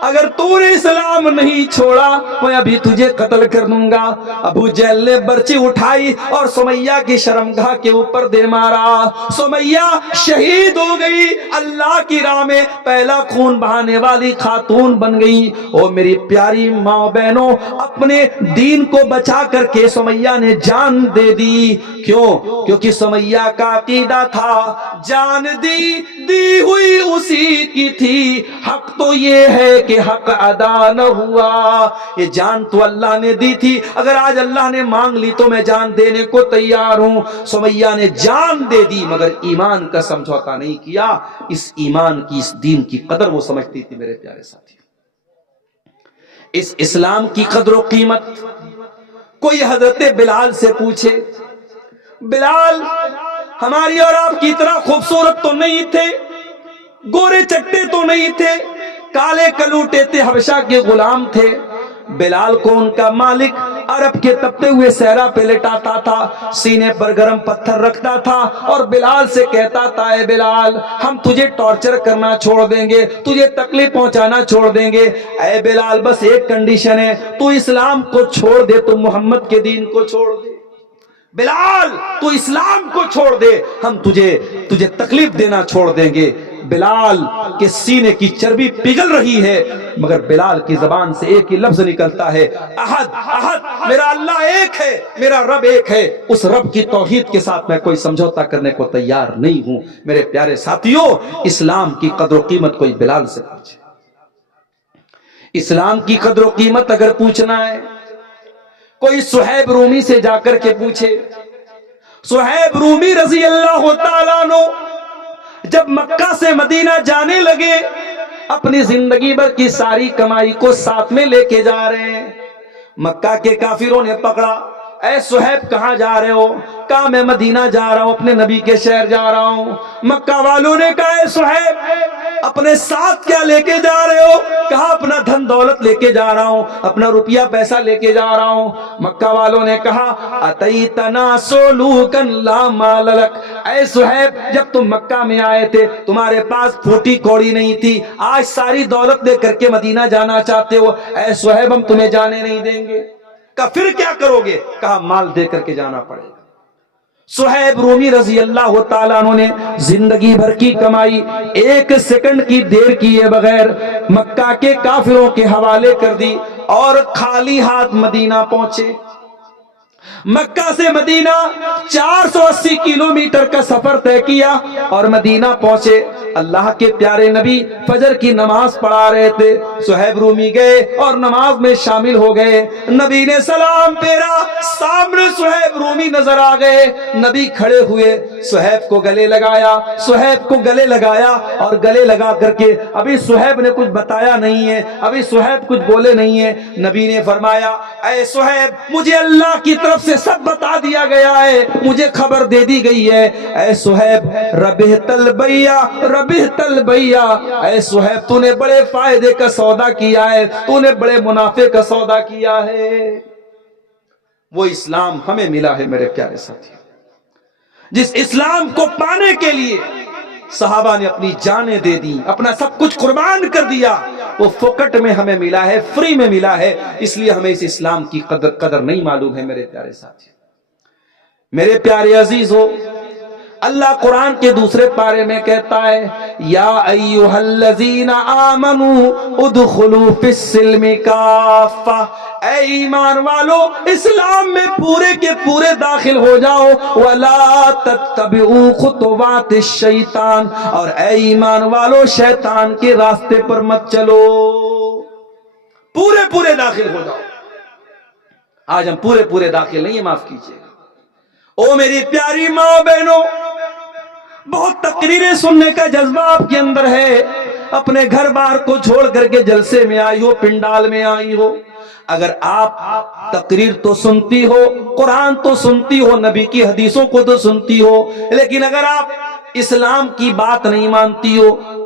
اگر تو نے اسلام نہیں چھوڑا میں ابھی تجھے قتل کر دوں گا۔ ابو جہل نے برچی اٹھائی اور سمیہ کی شرمگاہ کے اوپر دے مارا، سمیہ شہید ہو گئی، اللہ کی راہ میں پہلا خون بہانے والی خاتون بن گئی۔ او میری پیاری ماں بہنوں، اپنے دین کو بچا کر کے سمیہ نے جان دے دی۔ کیوں؟ کیونکہ سمیہ کا عقیدہ تھا جان دی ہوئی اسی کی تھی، حق تو یہ ہے کہ حق ادا نہ ہوا۔ یہ جان تو اللہ نے دی تھی، اگر آج اللہ نے مانگ لی تو میں جان دینے کو تیار ہوں۔ سمیہ نے جان دے دی مگر ایمان کا سمجھوتا نہیں کیا۔ اس ایمان کی، اس دین کی قدر وہ سمجھتی تھی میرے پیارے ساتھی۔ اس اسلام کی قدر و قیمت کوئی حضرت بلال سے پوچھے، بلال ہماری اور آپ کی طرح خوبصورت تو نہیں تھے، گورے چٹے تو نہیں تھے، کالے کلوٹے تھے، حبشہ کے غلام تھے۔ بلال کو ان کا مالک عرب کے تپتے ہوئے صحرا پہ لٹاتا تھا، سینے پر گرم پتھر رکھتا تھا اور بلال سے کہتا تھا اے بلال ہم تجھے ٹارچر کرنا چھوڑ دیں گے، تجھے تکلیف پہنچانا چھوڑ دیں گے، اے بلال بس ایک کنڈیشن ہے، تو اسلام کو چھوڑ دے، تو محمد کے دین کو چھوڑ دے۔ بلال تو اسلام کو چھوڑ دے، ہم تجھے تکلیف دینا چھوڑ دیں گے۔ بلال کے سینے کی چربی پگھل رہی ہے مگر بلال کی زبان سے ایک ہی لفظ نکلتا ہے، احد احد، میرا اللہ ایک ہے، میرا رب ایک ہے، اس رب کی توحید کے ساتھ میں کوئی سمجھوتا کرنے کو تیار نہیں ہوں۔ میرے پیارے ساتھیوں، اسلام کی قدر و قیمت کوئی بلال سے پوچھے، اسلام کی قدر و قیمت اگر پوچھنا ہے کوئی صہیب رومی سے جا کر کے پوچھے۔ صہیب رومی رضی اللہ تعالیٰ عنہ جب مکہ سے مدینہ جانے لگے، اپنی زندگی بھر کی ساری کمائی کو ساتھ میں لے کے جا رہے ہیں۔ مکہ کے کافروں نے پکڑا، اے صہیب کہاں جا رہے ہو؟ کہا میں مدینہ جا رہا ہوں، اپنے نبی کے شہر جا رہا ہوں۔ مکہ والوں نے کہا اے صہیب اپنے ساتھ کیا لے کے جا رہے ہو؟ کہا اپنا دھن دولت لے کے جا رہا ہوں، اپنا روپیہ پیسہ لے کے جا رہا ہوں۔ مکہ والوں نے کہا اتیتنا سلوکا لا مال لک، اے صہیب جب تم مکہ میں آئے تھے تمہارے پاس پھوٹی کوڑی نہیں تھی، آج ساری دولت لے کر کے مدینہ جانا چاہتے ہو، اے صہیب ہم تمہیں جانے نہیں دیں گے۔ کہا پھر کیا کرو گے؟ کہا مال دے کر کے جانا پڑے گا۔ صہیب رومی رضی اللہ تعالیٰ عنہ نے زندگی بھر کی کمائی ایک سیکنڈ کی دیر کیے بغیر مکہ کے کافروں کے حوالے کر دی اور خالی ہاتھ مدینہ پہنچے۔ مکہ سے مدینہ 480 کلومیٹر کا سفر طے کیا اور مدینہ پہنچے۔ اللہ کے پیارے نبی فجر کی نماز پڑھا رہے تھے، صہیب رومی گئے اور نماز میں شامل ہو گئے۔ نبی نے سلام پھیرا، سامنے صہیب رومی نظر آ گئے۔ نبی کھڑے ہوئے، صہیب کو گلے لگایا، صہیب کو گلے لگایا اور گلے لگا کر کے ابھی صہیب نے کچھ بتایا نہیں ہے، ابھی صہیب کچھ بولے نہیں ہے۔ نبی نے فرمایا اے صہیب مجھے اللہ کی طرف سے سب بتا دیا گیا ہے، مجھے خبر دے دی گئی ہے۔ اے صہیب ربحت البیع ربحت البیع، اے صہیب تو نے بڑے فائدے کا سودا کیا ہے، تو نے بڑے منافع کا سودا کیا ہے۔ وہ اسلام ہمیں ملا ہے میرے پیارے ساتھی، جس اسلام کو پانے کے لیے صحابہ نے اپنی جانیں دے دی، اپنا سب کچھ قربان کر دیا، وہ فوکٹ میں ہمیں ملا ہے، فری میں ملا ہے، اس لیے ہمیں اس اسلام کی قدر نہیں معلوم ہے میرے پیارے ساتھی۔ میرے پیارے عزیزو، اللہ قرآن کے دوسرے پارے میں کہتا ہے یا ایھا الذین آمنوا ادخلوا فی السلم کافہ، اے ایمان والو اسلام میں پورے کے پورے داخل ہو جاؤ، ولا تتبعوا خطوات الشیطان، اور اے ایمان والو شیطان کے راستے پر مت چلو، پورے داخل ہو جاؤ۔ آج ہم پورے داخل نہیں ہیں، معاف کیجیے۔ او میری پیاری ماں بہنوں، بہت تقریریں سننے کا جذبہ آپ کے اندر ہے، اپنے گھر بار کو چھوڑ کر کے جلسے میں آئی ہو، پنڈال میں آئی ہو۔ اگر آپ تقریر تو سنتی ہو، قرآن تو سنتی ہو، نبی کی حدیثوں کو تو سنتی ہو، لیکن اگر آپ اسلام کی بات نہیں مانتی ہو،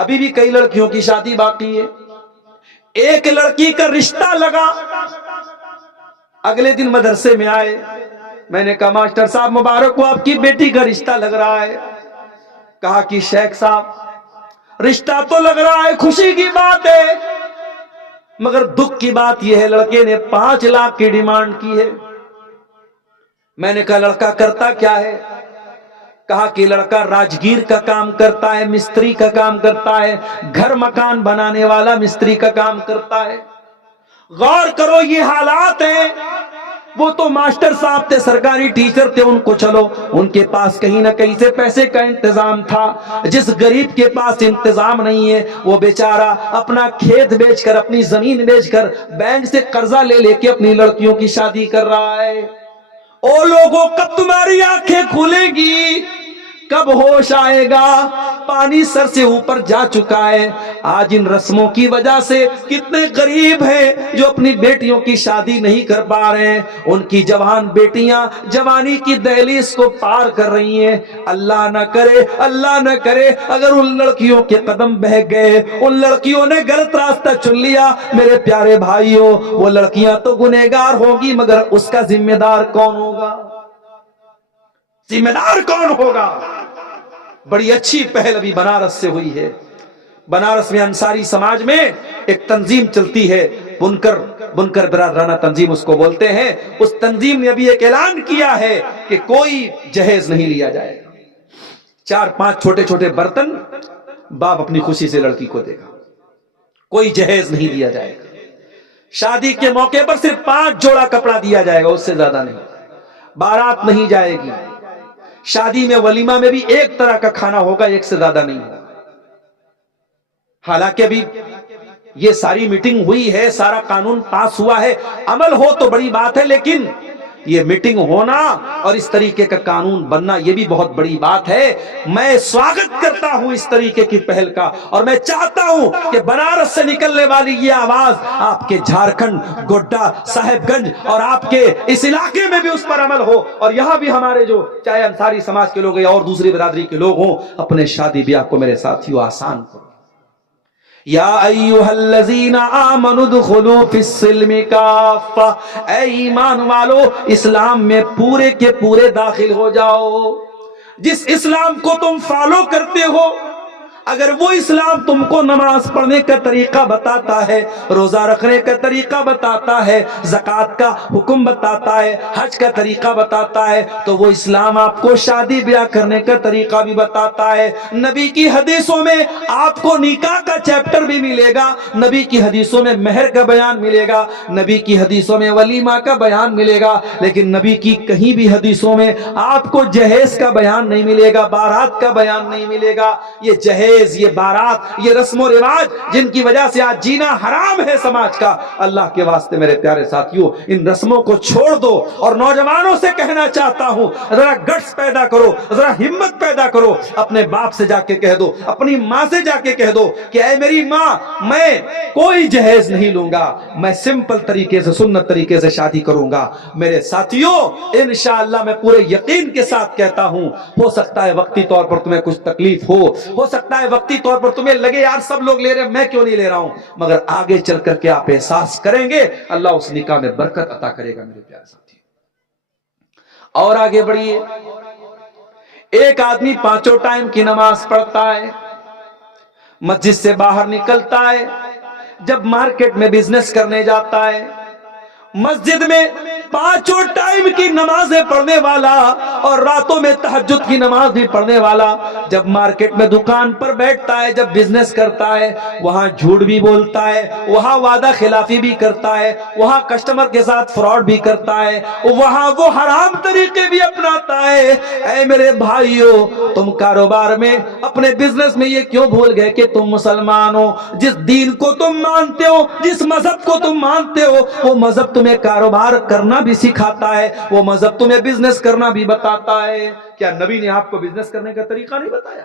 ابھی بھی کئی لڑکیوں کی شادی باقی ہے. ایک لڑکی کا رشتہ لگا, اگلے دن مدرسے میں آئے, میں نے کہا ماسٹر صاحب مبارک ہو, آپ کی بیٹی کا رشتہ لگ رہا ہے. کہا کہ شیخ صاحب رشتہ تو لگ رہا ہے, خوشی کی بات ہے, مگر دکھ کی بات یہ ہے لڑکے نے 5 لاکھ کی ڈیمانڈ کی ہے. میں نے کہا لڑکا کرتا کیا ہے؟ کہا کہ لڑکا راجگیر کا کام کرتا ہے, مستری کا کام کرتا ہے, گھر مکان بنانے والا مستری کا کام کرتا ہے. غور کرو یہ حالات ہیں. وہ تو ماسٹر صاحب تھے, سرکاری ٹیچر تھے, ان کو چلو ان کے پاس کہیں نہ کہیں سے پیسے کا انتظام تھا. جس غریب کے پاس انتظام نہیں ہے وہ بیچارہ اپنا کھیت بیچ کر, اپنی زمین بیچ کر, بینک سے قرضہ لے لے کے اپنی لڑکیوں کی شادی کر رہا ہے. او لوگوں, کب تمہاری آنکھیں کھلے گی, کب ہوش آئے گا؟ پانی سر سے اوپر جا چکا ہے. آج ان رسموں کی وجہ سے کتنے غریب ہیں جو اپنی بیٹیوں کی شادی نہیں کر پا رہے ہیں. ان کی جوان بیٹیاں جوانی کی دہلیز کو پار کر رہی ہیں. اللہ نہ کرے, اللہ نہ کرے اگر ان لڑکیوں کے قدم بہک گئے, ان لڑکیوں نے غلط راستہ چن لیا, میرے پیارے بھائیوں وہ لڑکیاں تو گنہگار ہوگی, مگر اس کا ذمہ دار کون ہوگا؟ ذمہ دار کون ہوگا؟ بڑی اچھی پہل ابھی بنارس سے ہوئی ہے. بنارس میں انصاری سماج میں ایک تنظیم چلتی ہے, بنکر برادرانہ تنظیم اس کو بولتے ہیں. اس تنظیم نے ابھی ایک اعلان کیا ہے کہ کوئی جہیز نہیں لیا جائے گا. 4-5 چھوٹے چھوٹے برتن باپ اپنی خوشی سے لڑکی کو دے گا, کوئی جہیز نہیں دیا جائے گا. شادی کے موقع پر صرف 5 جوڑا کپڑا دیا جائے گا, اس سے زیادہ نہیں. بارات نہیں جائے گی. شادی میں ولیمہ میں بھی ایک طرح کا کھانا ہوگا, ایک سے زیادہ نہیں ہوگا. حالانکہ ابھی یہ ساری میٹنگ ہوئی ہے, سارا قانون پاس ہوا ہے, عمل ہو تو بڑی بات ہے, لیکن یہ میٹنگ ہونا اور اس طریقے کا قانون بننا یہ بھی بہت بڑی بات ہے. میں سواگت کرتا ہوں اس طریقے کی پہل کا, اور میں چاہتا ہوں کہ بنارس سے نکلنے والی یہ آواز آپ کے جھارکھنڈ, گوڈا, صاحب گنج اور آپ کے اس علاقے میں بھی اس پر عمل ہو, اور یہاں بھی ہمارے جو چاہے انصاری سماج کے لوگ یا اور دوسری برادری کے لوگ ہوں, اپنے شادی بیاہ کو میرے ساتھیوں آسان کرو. یا ایھا الذین آمنوا ادخلوا فی السلم کافہ, اے ایمان والو اسلام میں پورے کے پورے داخل ہو جاؤ. جس اسلام کو تم فالو کرتے ہو, اگر وہ اسلام تم کو نماز پڑھنے کا طریقہ بتاتا ہے, روزہ رکھنے کا طریقہ بتاتا ہے, زکوٰۃ کا حکم بتاتا ہے, حج کا طریقہ بتاتا ہے, تو وہ اسلام آپ کو شادی بیاہ کرنے کا طریقہ بھی بتاتا ہے. نبی کی حدیثوں میں آپ کو نکاح کا چیپٹر بھی ملے گا, نبی کی حدیثوں میں مہر کا بیان ملے گا, نبی کی حدیثوں میں ولیمہ کا بیان ملے گا, لیکن نبی کی کہیں بھی حدیثوں میں آپ کو جہیز کا بیان نہیں ملے گا, بارات کا بیان نہیں ملے گا. یہ جہیز, یہ بارات, یہ رسم و رواج جن کی وجہ سے آج جینا حرام ہے سماج کا, اللہ کے واسطے میرے پیارے ساتھیوں ان رسموں کو چھوڑ دو. اور نوجوانوں سے کہنا چاہتا ہوں, ذرا گٹس پیدا کرو, ذرا ہمت پیدا کرو, اپنے باپ سے جا کے کہہ دو, اپنی ماں سے جا کے کہہ دو کہ اے میری ماں, میں کوئی جہیز نہیں لوں گا, میں سمپل طریقے سے, سنت طریقے سے شادی کروں گا. میرے ساتھیوں انشاءاللہ میں پورے یقین کے ساتھ کہتا ہوں, ہو سکتا ہے وقتی طور پر تمہیں کچھ تکلیف ہو سکتا ہے وقتی طور پر تمہیں لگے یار سب لوگ لے رہے ہیں میں کیوں نہیں لے رہا ہوں, مگر آگے چل کر کے آپ احساس کریں گے اللہ اس نکاح میں برکت عطا کرے گا. میرے پیارے ساتھی اور آگے بڑھیے. ایک آدمی 5 ٹائم کی نماز پڑھتا ہے, مسجد سے باہر نکلتا ہے, جب مارکیٹ میں بزنس کرنے جاتا ہے, مسجد میں 5 ٹائم کی نمازیں پڑھنے والا اور راتوں میں تہجد کی نماز بھی پڑھنے والا, جب مارکیٹ میں دکان پر بیٹھتا ہے, جب بزنس کرتا ہے, وہاں جھوٹ بھی بولتا ہے, وہاں وعدہ خلافی بھی کرتا ہے, وہاں کسٹمر کے ساتھ فراڈ بھی کرتا ہے, وہاں وہ حرام طریقے بھی اپناتا ہے. اے میرے بھائیو, تم کاروبار میں, اپنے بزنس میں یہ کیوں بھول گئے کہ تم مسلمان ہو؟ جس دین کو تم مانتے ہو, جس مذہب کو تم مانتے ہو, وہ مذہب تمہیں کاروبار کرنا بھی سکھاتا ہے, وہ مذہب تمہیں بزنس کرنا بھی بتاتا ہے. کیا نبی نے آپ کو بزنس کرنے کا طریقہ نہیں بتایا؟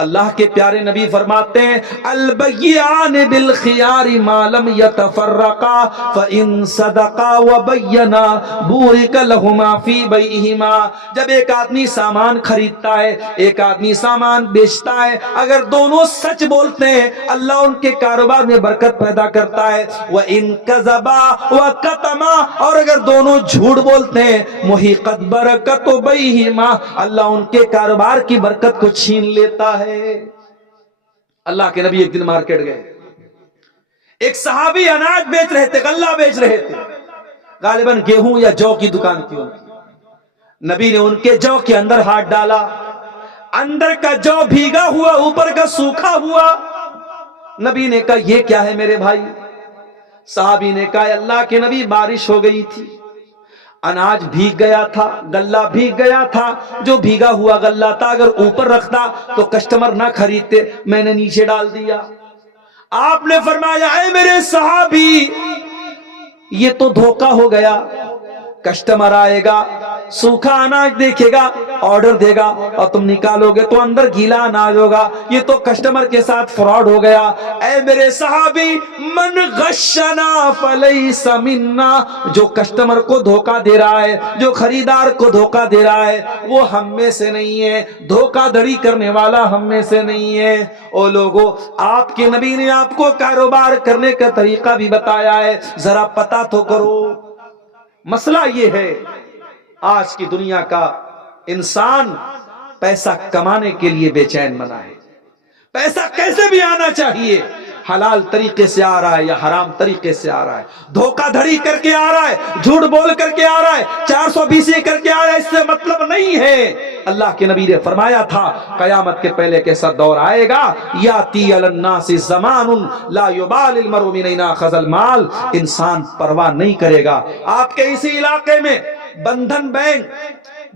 اللہ کے پیارے نبی فرماتے ہیں البیعان بالخیار ما لم یتفرقا فإن صدقا وبینا بورک لہما فی بیعہما. جب ایک آدمی سامان خریدتا ہے، ایک آدمی سامان بیچتا ہے، اگر دونوں سچ بولتے ہیں اللہ ان کے کاروبار میں برکت پیدا کرتا ہے. وإن کذبا وکتما، اور اگر دونوں جھوٹ بولتے ہیں محقت برکت بیعہما، اللہ ان کے کاروبار کی برکت کو چھین لیتا ہے. اللہ کے نبی ایک دن مارکیٹ گئے، ایک صحابی اناج بیچ رہے تھے، غلہ بیچ رہے تھے، غالباً گیہوں یا جو کی دکان تھی ان کی. نبی نے ان کے جو کے اندر ہاتھ ڈالا، اندر کا جو بھیگا ہوا، اوپر کا سوکھا ہوا. نبی نے کہا یہ کیا ہے میرے بھائی؟ صحابی نے کہا اللہ کے نبی بارش ہو گئی تھی، اناج بھیگ گیا تھا، غلہ بھیگ گیا تھا، جو بھیگا ہوا غلہ تھا اگر اوپر رکھتا تو کسٹمر نہ خریدتے، میں نے نیچے ڈال دیا. آپ نے فرمایا اے میرے صحابی یہ تو دھوکا ہو گیا. کسٹمر آئے گا، سوکھا اناج دیکھے گا، آرڈر دے گا، اور تم نکالو گے تو اندر گیلا اناج ہوگا. یہ تو کسٹمر کے ساتھ فراڈ ہو گیا. اے میرے صحابی من غشنا فلیس منا، جو کسٹمر کو دھوکا دے رہا ہے، جو خریدار کو دھوکا دے رہا ہے، وہ ہم میں سے نہیں ہے. دھوکا دھڑی کرنے والا ہم میں سے نہیں ہے. او لوگو، آپ کے نبی نے آپ کو کاروبار کرنے کا طریقہ بھی بتایا ہے، ذرا پتہ تو کرو. مسئلہ یہ ہے آج کی دنیا کا انسان پیسہ کمانے کے لیے بے چین بنا ہے. پیسہ کیسے بھی آنا چاہیے، حلال طریقے سے آ رہا ہے یا حرام طریقے سے آ رہا ہے، دھوکہ دھڑی کر کے آ رہا ہے، جھوٹ بول کر کے آ رہا ہے، 420 کر کے آ رہا ہے، اس سے مطلب نہیں ہے. اللہ کے نبی نے فرمایا تھا قیامت کے پہلے کیسا دور آئے گا، یاتی علی الناس زمان لا یبال المرء من اینا اخذ المال، انسان پرواہ نہیں کرے گا. آپ کے اسی علاقے میں بندھن بینک،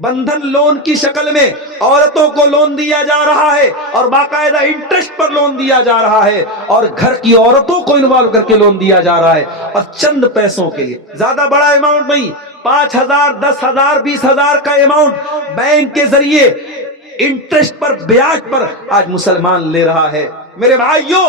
بندھن لون کی شکل میں عورتوں کو لون دیا جا رہا ہے، اور باقاعدہ انٹرسٹ پر لون دیا جا رہا ہے، اور گھر کی عورتوں کو انوالو کر کے لون دیا جا رہا ہے، اور چند پیسوں کے لیے، زیادہ بڑا اماؤنٹ نہیں، 5,000 10,000 20,000 کا اماؤنٹ بینک کے ذریعے انٹرسٹ پر، بیاج پر آج مسلمان لے رہا ہے. میرے بھائیوں،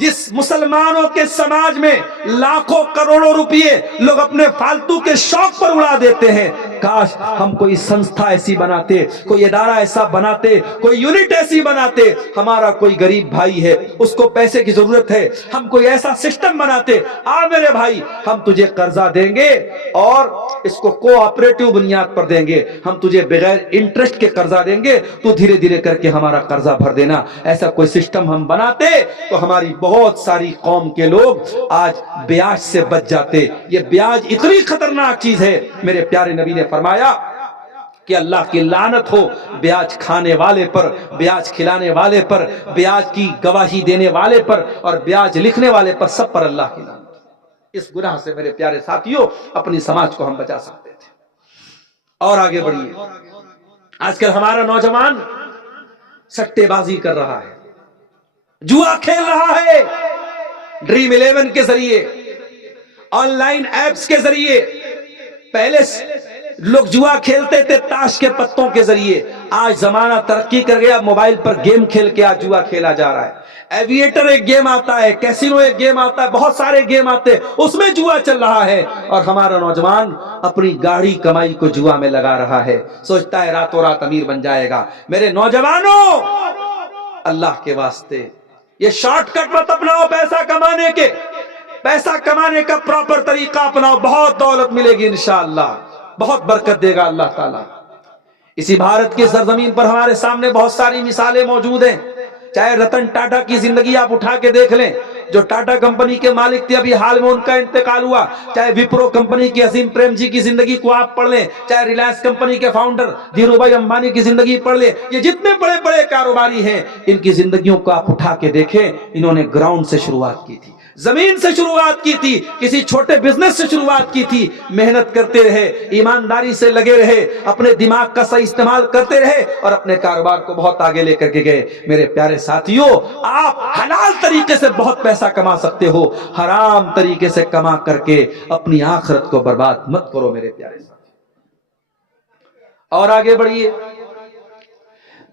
جس مسلمانوں کے سماج میں لاکھوں کروڑوں روپئے لوگ اپنے فالتو کے شوق پر اڑا دیتے ہیں، کاش ہم کوئی سنستھا ایسی بناتے، کوئی ادارہ ایسا بناتے، کوئی یونٹ ایسی بناتے. ہمارا کوئی غریب بھائی ہے، اس کو پیسے کی ضرورت ہے، ہم کوئی ایسا سسٹم بناتے، آ میرے بھائی ہم تجھے قرضہ دیں گے اور اس کو کوآپریٹو بنیاد پر دیں گے، ہم تجھے بغیر انٹرسٹ کے قرضہ دیں گے، تو دھیرے دھیرے کر کے ہمارا قرضہ بھر دینا. ایسا کوئی سسٹم ہم بناتے تو ہماری بہت ساری قوم کے لوگ آج بیاج سے بچ جاتے. یہ بیاج اتنی خطرناک چیز ہے، میرے پیارے نبی نے فرمایا کہ اللہ کی لعنت ہو بیاج کھانے والے پر، بیاج کھلانے والے پر، بیاج کی گواہی دینے والے پر، اور بیاج لکھنے والے پر، سب پر اللہ کی لعنت. اس گناہ سے میرے پیارے ساتھیوں اپنی سماج کو ہم بچا سکتے تھے. اور آگے بڑھیے، آج کل ہمارا نوجوان سٹے بازی کر رہا ہے، جوا کھیل رہا ہے، ڈریم 11 کے ذریعے، آن لائن ایپس کے ذریعے. پہلے لوگ جوا کھیلتے تھے تاش کے پتوں کے ذریعے، آج زمانہ ترقی کر گیا، موبائل پر گیم کھیل کے آج جوا کھیلا جا رہا ہے. ایویٹر ایک گیم آتا ہے، کیسینو ایک گیم آتا ہے، بہت سارے گیم آتے ہیں، اس میں جوا چل رہا ہے. اور ہمارا نوجوان اپنی گاڑی کمائی کو جوا میں لگا رہا ہے، سوچتا ہے راتوں رات امیر بن جائے گا. میرے نوجوانوں، اللہ کے واسطے یہ شارٹ کٹ مت اپناؤ پیسہ کمانے کے، پیسہ کمانے کا پراپر طریقہ اپناؤ، بہت دولت ملے گی انشاءاللہ، بہت برکت دے گا اللہ تعالیٰ. اسی بھارت کی سرزمین پر ہمارے سامنے بہت ساری مثالیں موجود ہیں. چاہے رتن ٹاٹا کی زندگی آپ اٹھا کے دیکھ لیں، جو ٹاٹا کمپنی کے مالک تھے، ابھی حال میں ان کا انتقال ہوا. چاہے وپرو کمپنی کی عظیم پریم جی کی زندگی کو آپ پڑھ لیں، چاہے ریلائنس کمپنی کے فاؤنڈر دھیرو بھائی امبانی کی زندگی پڑھ لیں. یہ جتنے بڑے بڑے کاروباری ہیں، ان کی زندگیوں کو آپ اٹھا کے دیکھیں، انہوں نے گراؤنڈ سے شروعات کی تھی، زمین سے شروعات کی تھی، کسی چھوٹے بزنس سے شروعات کی تھی، محنت کرتے رہے، ایمانداری سے لگے رہے، اپنے دماغ کا صحیح استعمال کرتے رہے، اور اپنے کاروبار کو بہت آگے لے کر کے گئے. میرے پیارے ساتھیوں، آپ حلال طریقے سے بہت پیسہ کما سکتے ہو، حرام طریقے سے کما کر کے اپنی آخرت کو برباد مت کرو میرے پیارے ساتھی. اور آگے بڑھیے،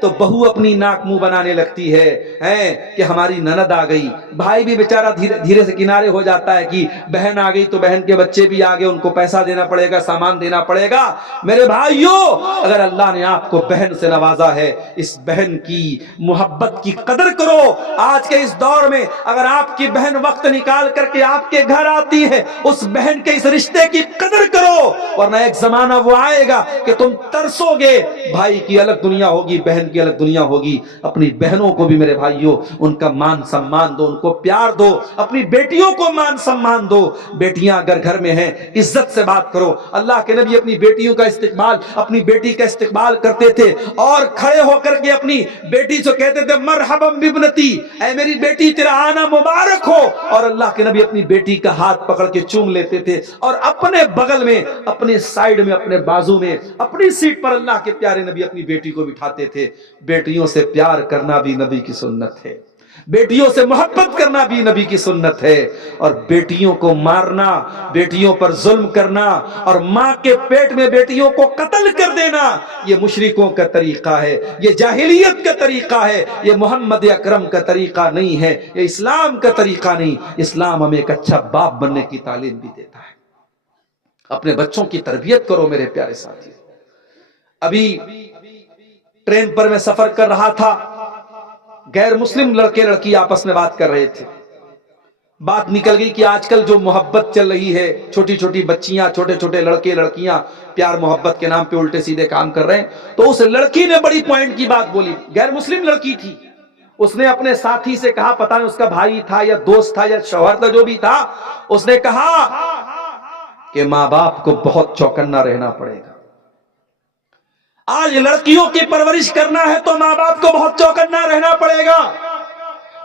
تو بہو اپنی ناک منہ بنانے لگتی ہے کہ ہماری نند آ گئی. بھائی بھی بیچارہ دھیرے سے کنارے ہو جاتا ہے کہ بہن آ گئی تو بہن کے بچے بھی آگے, ان کو پیسہ دینا پڑے گا, سامان دینا پڑے گا. میرے بھائیوں, اگر اللہ نے آپ کو بہن سے نوازا ہے, اس بہن کی محبت کی قدر کرو. آج کے اس دور میں اگر آپ کی بہن وقت نکال کر کے آپ کے گھر آتی ہے, اس بہن کے اس رشتے کی قدر کرو, ورنہ ایک زمانہ وہ آئے گا کہ تم ترسو گے. بھائی کی الگ دنیا ہوگی, بہن کی الگ دنیا ہوگی. اپنی بہنوں کو بھی میرے بھائیوں ان کا مان سمان دو, ان کو پیار دو. اپنی بیٹیوں کو مان سمان دو. بیٹیاں اگر گھر میں ہیں عزت سے بات کرو. اللہ کے نبی اپنی بیٹیوں کا استقبال, اپنی بیٹی کا استقبال کرتے تھے اور کھڑے ہو کر کے اپنی بیٹی سے کہتے تھے مرحبا بابنتی, اے میری بیٹی تیرا آنا مبارک ہو. اور اللہ کے نبی اپنی بیٹی کا ہاتھ پکڑ کے چوم لیتے تھے اور اپنے بغل میں, اپنے سائیڈ میں, اپنے بازو میں, اپنی سیٹ پر اللہ کے پیارے نبی اپنی بیٹی کو بٹھاتے تھے. بیٹیوں سے پیار کرنا بھی نبی کی سنت ہے, بیٹیوں سے محبت کرنا بھی نبی کی سنت ہے. اور بیٹیوں کو مارنا, بیٹیوں پر ظلم کرنا اور ماں کے پیٹ میں بیٹیوں کو قتل کر دینا, یہ مشرکوں کا طریقہ ہے, یہ جاہلیت کا طریقہ ہے, یہ محمد اکرم کا طریقہ نہیں ہے, یہ اسلام کا طریقہ نہیں. اسلام ہمیں ایک اچھا باپ بننے کی تعلیم بھی دیتا ہے. اپنے بچوں کی تربیت کرو میرے پیارے ساتھی. ابھی ٹرین پر میں سفر کر رہا تھا, غیر مسلم لڑکے لڑکی آپس میں بات کر رہے تھے. بات نکل گئی کہ آج کل جو محبت چل رہی ہے, چھوٹی چھوٹی بچیاں, چھوٹے چھوٹے لڑکے لڑکیاں پیار محبت کے نام پہ الٹے سیدھے کام کر رہے ہیں. تو اس لڑکی نے بڑی پوائنٹ کی بات بولی, غیر مسلم لڑکی تھی. اس نے اپنے ساتھی سے کہا, پتہ نہیں اس کا بھائی تھا یا دوست تھا یا شوہر تھا, جو بھی تھا, اس نے کہا کہ ماں باپ کو بہت چوکنا رہنا پڑے گا. آج لڑکیوں کی پرورش کرنا ہے تو ماں باپ کو بہت چوکنا رہنا پڑے گا.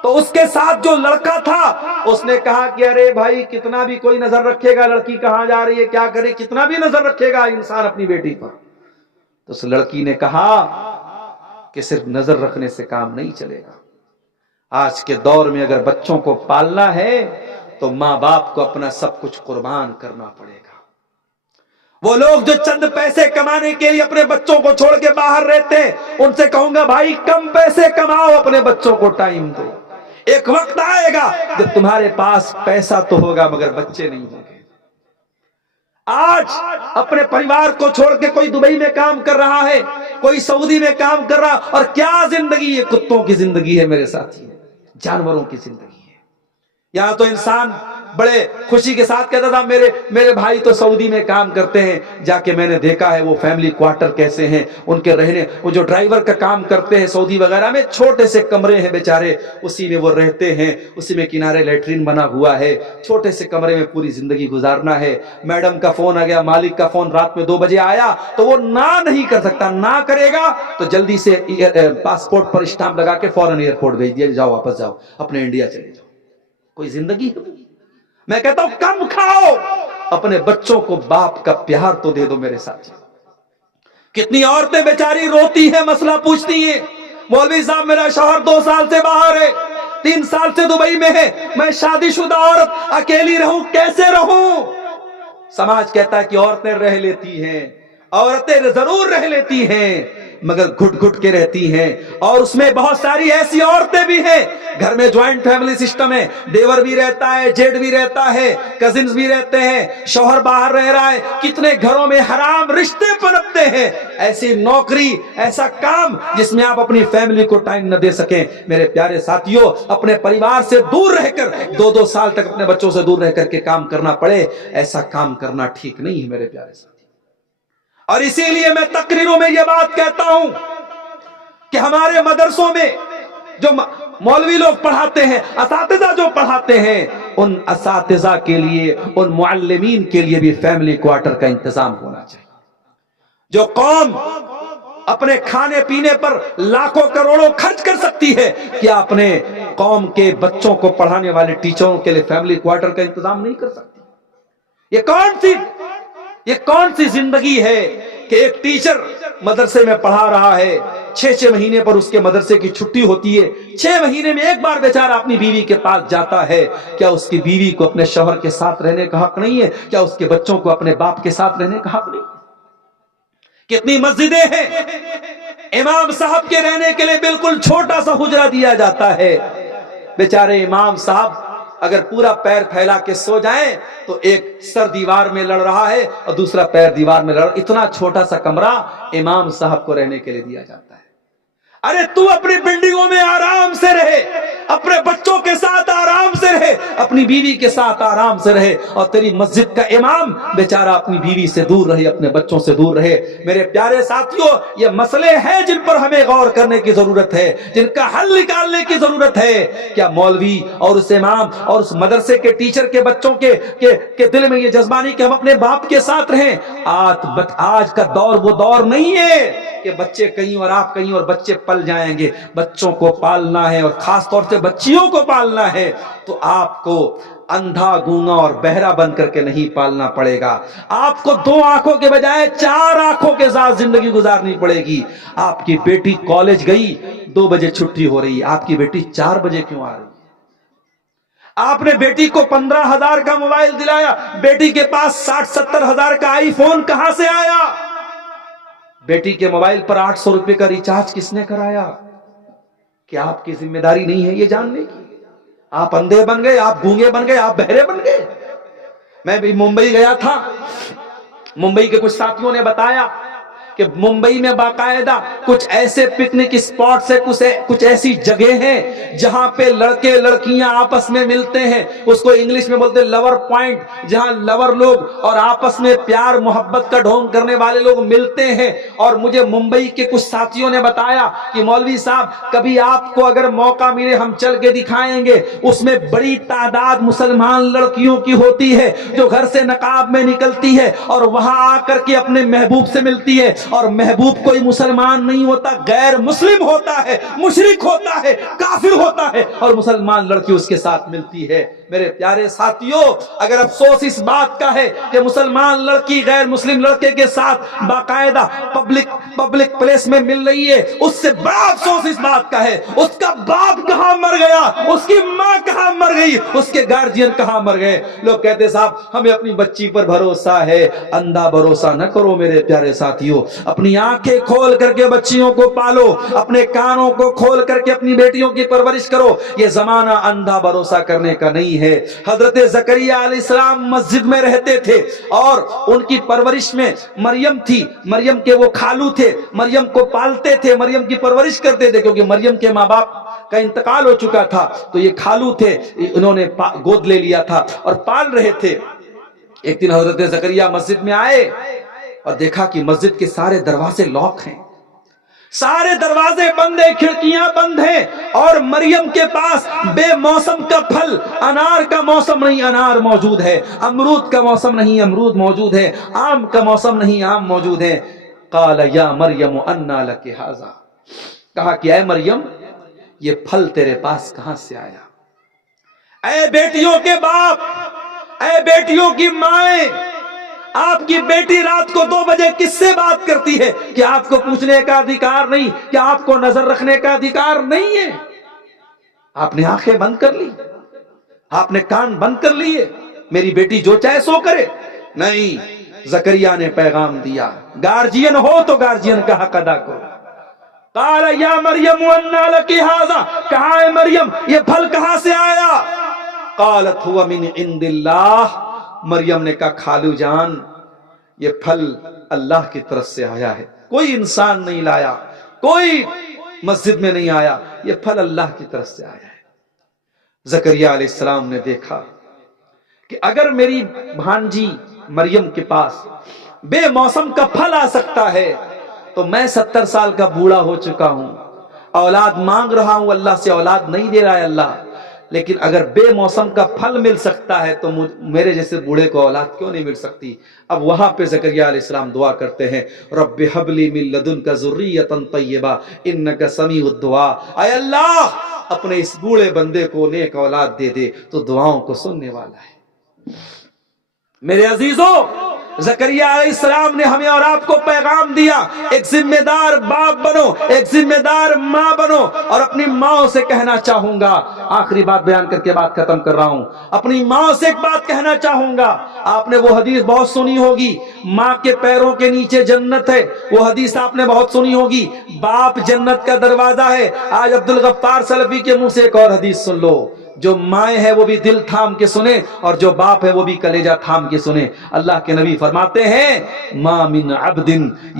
تو اس کے ساتھ جو لڑکا تھا اس نے کہا کہ ارے بھائی کتنا بھی کوئی نظر رکھے گا, لڑکی کہاں جا رہی ہے, کیا کرے, کتنا بھی نظر رکھے گا انسان اپنی بیٹی پر. تو اس لڑکی نے کہا کہ صرف نظر رکھنے سے کام نہیں چلے گا. آج کے دور میں اگر بچوں کو پالنا ہے تو ماں باپ کو اپنا سب کچھ قربان کرنا پڑے گا. وہ لوگ جو چند پیسے کمانے کے لیے اپنے بچوں کو چھوڑ کے باہر رہتے ہیں, ان سے کہوں گا بھائی کم پیسے کماؤ, اپنے بچوں کو ٹائم دو. ایک وقت آئے گا جب تمہارے پاس پیسہ تو ہوگا مگر بچے نہیں ہوں گے. آج اپنے پریوار کو چھوڑ کے کوئی دبئی میں کام کر رہا ہے, کوئی سعودی میں کام کر رہا, اور کیا زندگی ہے, کتوں کی زندگی ہے میرے ساتھی, جانوروں کی زندگی ہے. یہاں تو انسان بڑے خوشی کے ساتھ کہتا تھا میرے بھائی تو سعودی میں کام کرتے ہیں, جا کے میں نے دیکھا ہے وہ فیملی کوارٹر کیسے ہیں ان کے رہنے. وہ جو ڈرائیور کا کام کرتے ہیں سعودی وغیرہ میں, چھوٹے سے کمرے ہیں بیچارے, اسی میں وہ رہتے ہیں, اسی میں کنارے لیٹرین بنا ہوا ہے, چھوٹے سے کمرے میں پوری زندگی گزارنا ہے. میڈم کا فون آ گیا, مالک کا فون رات میں 2 بجے آیا تو وہ نہ نہیں کر سکتا, نہ کرے گا تو جلدی سے پاسپورٹ پر اسٹامپ لگا کے فوراً ایئرپورٹ بھیج دیا, جاؤ واپس جاؤ, اپنے انڈیا چلے جاؤ. کوئی زندگی ہے؟ میں کہتا ہوں کم کھاؤ, اپنے بچوں کو باپ کا پیار تو دے دو میرے ساتھ. کتنی عورتیں بیچاری روتی ہیں, مسئلہ پوچھتی ہیں, مولوی صاحب میرا شوہر 2 سال سے باہر ہے, 3 سال سے دبئی میں ہے, میں شادی شدہ عورت اکیلی رہوں, کیسے رہوں؟ سماج کہتا ہے کہ عورتیں رہ لیتی ہیں, عورتیں ضرور رہ لیتی ہیں مگر گھٹ گھٹ کے رہتی ہیں. اور اس میں بہت ساری ایسی عورتیں بھی ہیں, گھر میں جوائنٹ فیملی سسٹم ہے, دیور بھی رہتا ہے, جیٹ بھی رہتا ہے, کزنز بھی رہتے ہیں, شوہر باہر رہ رہا ہے, کتنے گھروں میں حرام رشتے پنپتے ہیں. ایسی نوکری, ایسا کام جس میں آپ اپنی فیملی کو ٹائم نہ دے سکیں. میرے پیارے ساتھیوں, اپنے پریوار سے دور رہ کر 2-2 سال تک اپنے بچوں سے دور رہ کر کے کام کرنا پڑے, ایسا کام کرنا ٹھیک نہیں ہے میرے پیارے ساتھی. اور اسی لیے میں تقریروں میں یہ بات کہتا ہوں کہ ہمارے مدرسوں میں جو مولوی لوگ پڑھاتے ہیں, اساتذہ جو پڑھاتے ہیں, ان اساتذہ کے لیے, ان معلمین کے لیے بھی فیملی کوارٹر کا انتظام ہونا چاہیے. جو قوم اپنے کھانے پینے پر لاکھوں کروڑوں خرچ کر سکتی ہے, کیا اپنے قوم کے بچوں کو پڑھانے والے ٹیچروں کے لیے فیملی کوارٹر کا انتظام نہیں کر سکتی؟ یہ کون سی زندگی ہے کہ ایک ٹیچر مدرسے میں پڑھا رہا ہے, 6 مہینے پر اس کے مدرسے کی چھٹی ہوتی ہے, 6 مہینے میں ایک بار بیچارہ اپنی بیوی کے پاس جاتا ہے. کیا اس کی بیوی کو اپنے شوہر کے ساتھ رہنے کا حق نہیں ہے؟ کیا اس کے بچوں کو اپنے باپ کے ساتھ رہنے کا حق نہیں ہے؟ کتنی مسجدیں ہیں امام صاحب کے رہنے کے لیے بالکل چھوٹا سا حجرہ دیا جاتا ہے. بیچارے امام صاحب اگر پورا پیر پھیلا کے سو جائیں تو ایک سر دیوار میں لڑ رہا ہے اور دوسرا پیر دیوار میں لڑ رہا ہے. اتنا چھوٹا سا کمرہ امام صاحب کو رہنے کے لیے دیا جاتا ہے. ارے تو اپنی بلڈنگوں میں آرام سے رہے, اپنے بچوں کے ساتھ آرام سے رہے, اپنی بیوی کے ساتھ آرام سے رہے, اور تیری مسجد کا امام بیچارہ اپنی بیوی سے دور رہے, اپنے بچوں سے دور رہے. میرے پیارے ساتھیوں, یہ مسئلے ہیں جن پر ہمیں غور کرنے کی ضرورت ہے, جن کا حل نکالنے کی ضرورت ہے. کیا مولوی اور اس امام اور اس مدرسے کے ٹیچر کے بچوں کے دل میں یہ جذبہ نہیں کہ ہم اپنے باپ کے ساتھ رہیں؟ آج کا دور وہ دور نہیں ہے کہ بچے کہیں اور آپ کہیں اور بچے پل جائیں گے. بچوں کو پالنا ہے اور خاص طور سے بچیوں کو پالنا ہے تو آپ کو اندھا, گونگا اور بہرا بن کر کے نہیں پالنا پڑے گا. آپ کو 2 آنکھوں کے بجائے 4 آنکھوں کے ساتھ زندگی گزارنی پڑے گی. آپ کی بیٹی کالج گئی, 2 بجے چھٹی ہو رہی, آپ کی بیٹی 4 بجے کیوں آ رہی؟ آپ نے بیٹی کو 15,000 کا موبائل دلایا, بیٹی کے پاس 60-70 ہزار کا آئی فون کہاں سے آیا؟ بیٹی کے موبائل پر 800 روپے کا ریچارج کس نے کرایا؟ کیا آپ کی ذمہ داری نہیں ہے یہ جاننے کی؟ آپ اندھے بن گئے, آپ گونگے بن گئے, آپ بہرے بن گئے. میں بھی ممبئی گیا تھا, ممبئی کے کچھ ساتھیوں نے بتایا کہ ممبئی میں باقاعدہ کچھ ایسے پکنک اسپاٹس ہیں, کچھ ایسی جگہ ہیں جہاں پہ لڑکے لڑکیاں آپس میں ملتے ہیں. اس کو انگلش میں بولتے ہیں لور پوائنٹ, جہاں لور لوگ اور آپس میں پیار محبت کا ڈھونگ کرنے والے لوگ ملتے ہیں. اور مجھے ممبئی کے کچھ ساتھیوں نے بتایا کہ مولوی صاحب کبھی آپ کو اگر موقع ملے ہم چل کے دکھائیں گے. اس میں بڑی تعداد مسلمان لڑکیوں کی ہوتی ہے جو گھر سے نقاب میں نکلتی ہے اور وہاں آ کر کے اپنے محبوب سے ملتی ہے, اور محبوب کوئی مسلمان نہیں ہوتا, غیر مسلم ہوتا ہے, مشرک ہوتا ہے, کافر ہوتا ہے, اور مسلمان لڑکی اس کے ساتھ ملتی ہے. میرے پیارے ساتھیوں, اگر افسوس اس بات کا ہے کہ مسلمان لڑکی غیر مسلم لڑکے کے ساتھ باقاعدہ پبلک پلیس میں مل رہی ہے, اس سے بڑا افسوس اس بات کا ہے اس کا باپ کہاں مر گیا, اس کی ماں کہاں مر گئی, اس کے گارجین کہاں مر گئے. لوگ کہتے صاحب ہمیں اپنی بچی پر بھروسہ ہے. اندھا بھروسہ نہ کرو میرے پیارے ساتھیوں, اپنی آنکھیں کھول کر کے بچیوں کو پالو, اپنے کانوں کو کھول کر کے اپنی بیٹیوں کی پرورش کرو. یہ زمانہ اندھا بھروسہ کرنے کا نہیں ہے. حضرت زکریا علیہ السلام مسجد میں رہتے تھے اور ان کی پرورش میں مریم تھی, مریم کے وہ خالو تھے, مریم کو پالتے تھے, مریم کی پرورش کرتے تھے, کیونکہ مریم کے ماں باپ کا انتقال ہو چکا تھا تو یہ خالو تھے, انہوں نے گود لے لیا تھا اور پال رہے تھے. ایک دن حضرت زکریا مسجد میں آئے اور دیکھا کہ مسجد کے سارے دروازے لاک ہیں, سارے دروازے بند ہیں, کھڑکیاں بند ہیں, اور مریم کے پاس بے موسم کا پھل, انار کا موسم نہیں انار موجود ہے, امرود کا موسم نہیں امرود موجود ہے, آم کا موسم نہیں آم موجود ہے. قال یا مریم انا لک ھذا, کہا کہ اے مریم یہ پھل تیرے پاس کہاں سے آیا؟ اے بیٹیوں کے باپ, اے بیٹیوں کی مائیں, آپ کی بیٹی رات کو 2 بجے کس سے بات کرتی ہے کہ آپ کو پوچھنے کا ادھیکار نہیں, کہ آپ کو نظر رکھنے کا ادھیکار نہیں ہے؟ آپ نے آنکھیں بند کر لی, آپ نے کان بند کر لیے, میری بیٹی جو چاہے سو کرے. نہیں, زکریا نے پیغام دیا, گارجین ہو تو گارجین کا حق ادا کرو. قال یا مریم انا لک ھذا, کہا ہے مریم یہ پھل کہاں سے آیا؟ قالت هو من عند اللہ, مریم نے کہا خالو جان یہ پھل اللہ کی طرف سے آیا ہے, کوئی انسان نہیں لایا, کوئی مسجد میں نہیں آیا, یہ پھل اللہ کی طرف سے آیا ہے. زکریا علیہ السلام نے دیکھا کہ اگر میری بھانجی مریم کے پاس بے موسم کا پھل آ سکتا ہے تو میں 70 سال کا بوڑھا ہو چکا ہوں, اولاد مانگ رہا ہوں, اللہ سے اولاد نہیں دے رہا ہے اللہ, لیکن اگر بے موسم کا پھل مل سکتا ہے تو میرے جیسے بوڑھے کو اولاد کیوں نہیں مل سکتی؟ اب وہاں پہ زکریا علیہ السلام دعا کرتے ہیں, رب ھب لی من لدنک ذریۃ طیبہ انک سمیع الدعاء, اے اللہ اپنے اس بوڑھے بندے کو نیک اولاد دے دے تو دعاؤں کو سننے والا ہے. میرے عزیزوں, زکریا علیہ السلام نے ہمیں اور آپ کو پیغام دیا، ایک ذمہ دار باپ بنو، ایک ذمہ دار ماں بنو۔ اور اپنی ماں سے کہنا چاہوں گا، آخری بات بیان کر کے بات ختم کر رہا ہوں، اپنی ماں سے ایک بات کہنا چاہوں گا۔ آپ نے وہ حدیث بہت سنی ہوگی، ماں کے پیروں کے نیچے جنت ہے، وہ حدیث آپ نے بہت سنی ہوگی، باپ جنت کا دروازہ ہے۔ آج عبدالغفار سلفی کے منہ سے ایک اور حدیث سن لو، جو مائیں ہے وہ بھی دل تھام کے سنیں، اور جو باپ ہے وہ بھی کلیجہ تھام کے سنیں۔ اللہ کے نبی فرماتے ہیں، ما من عبد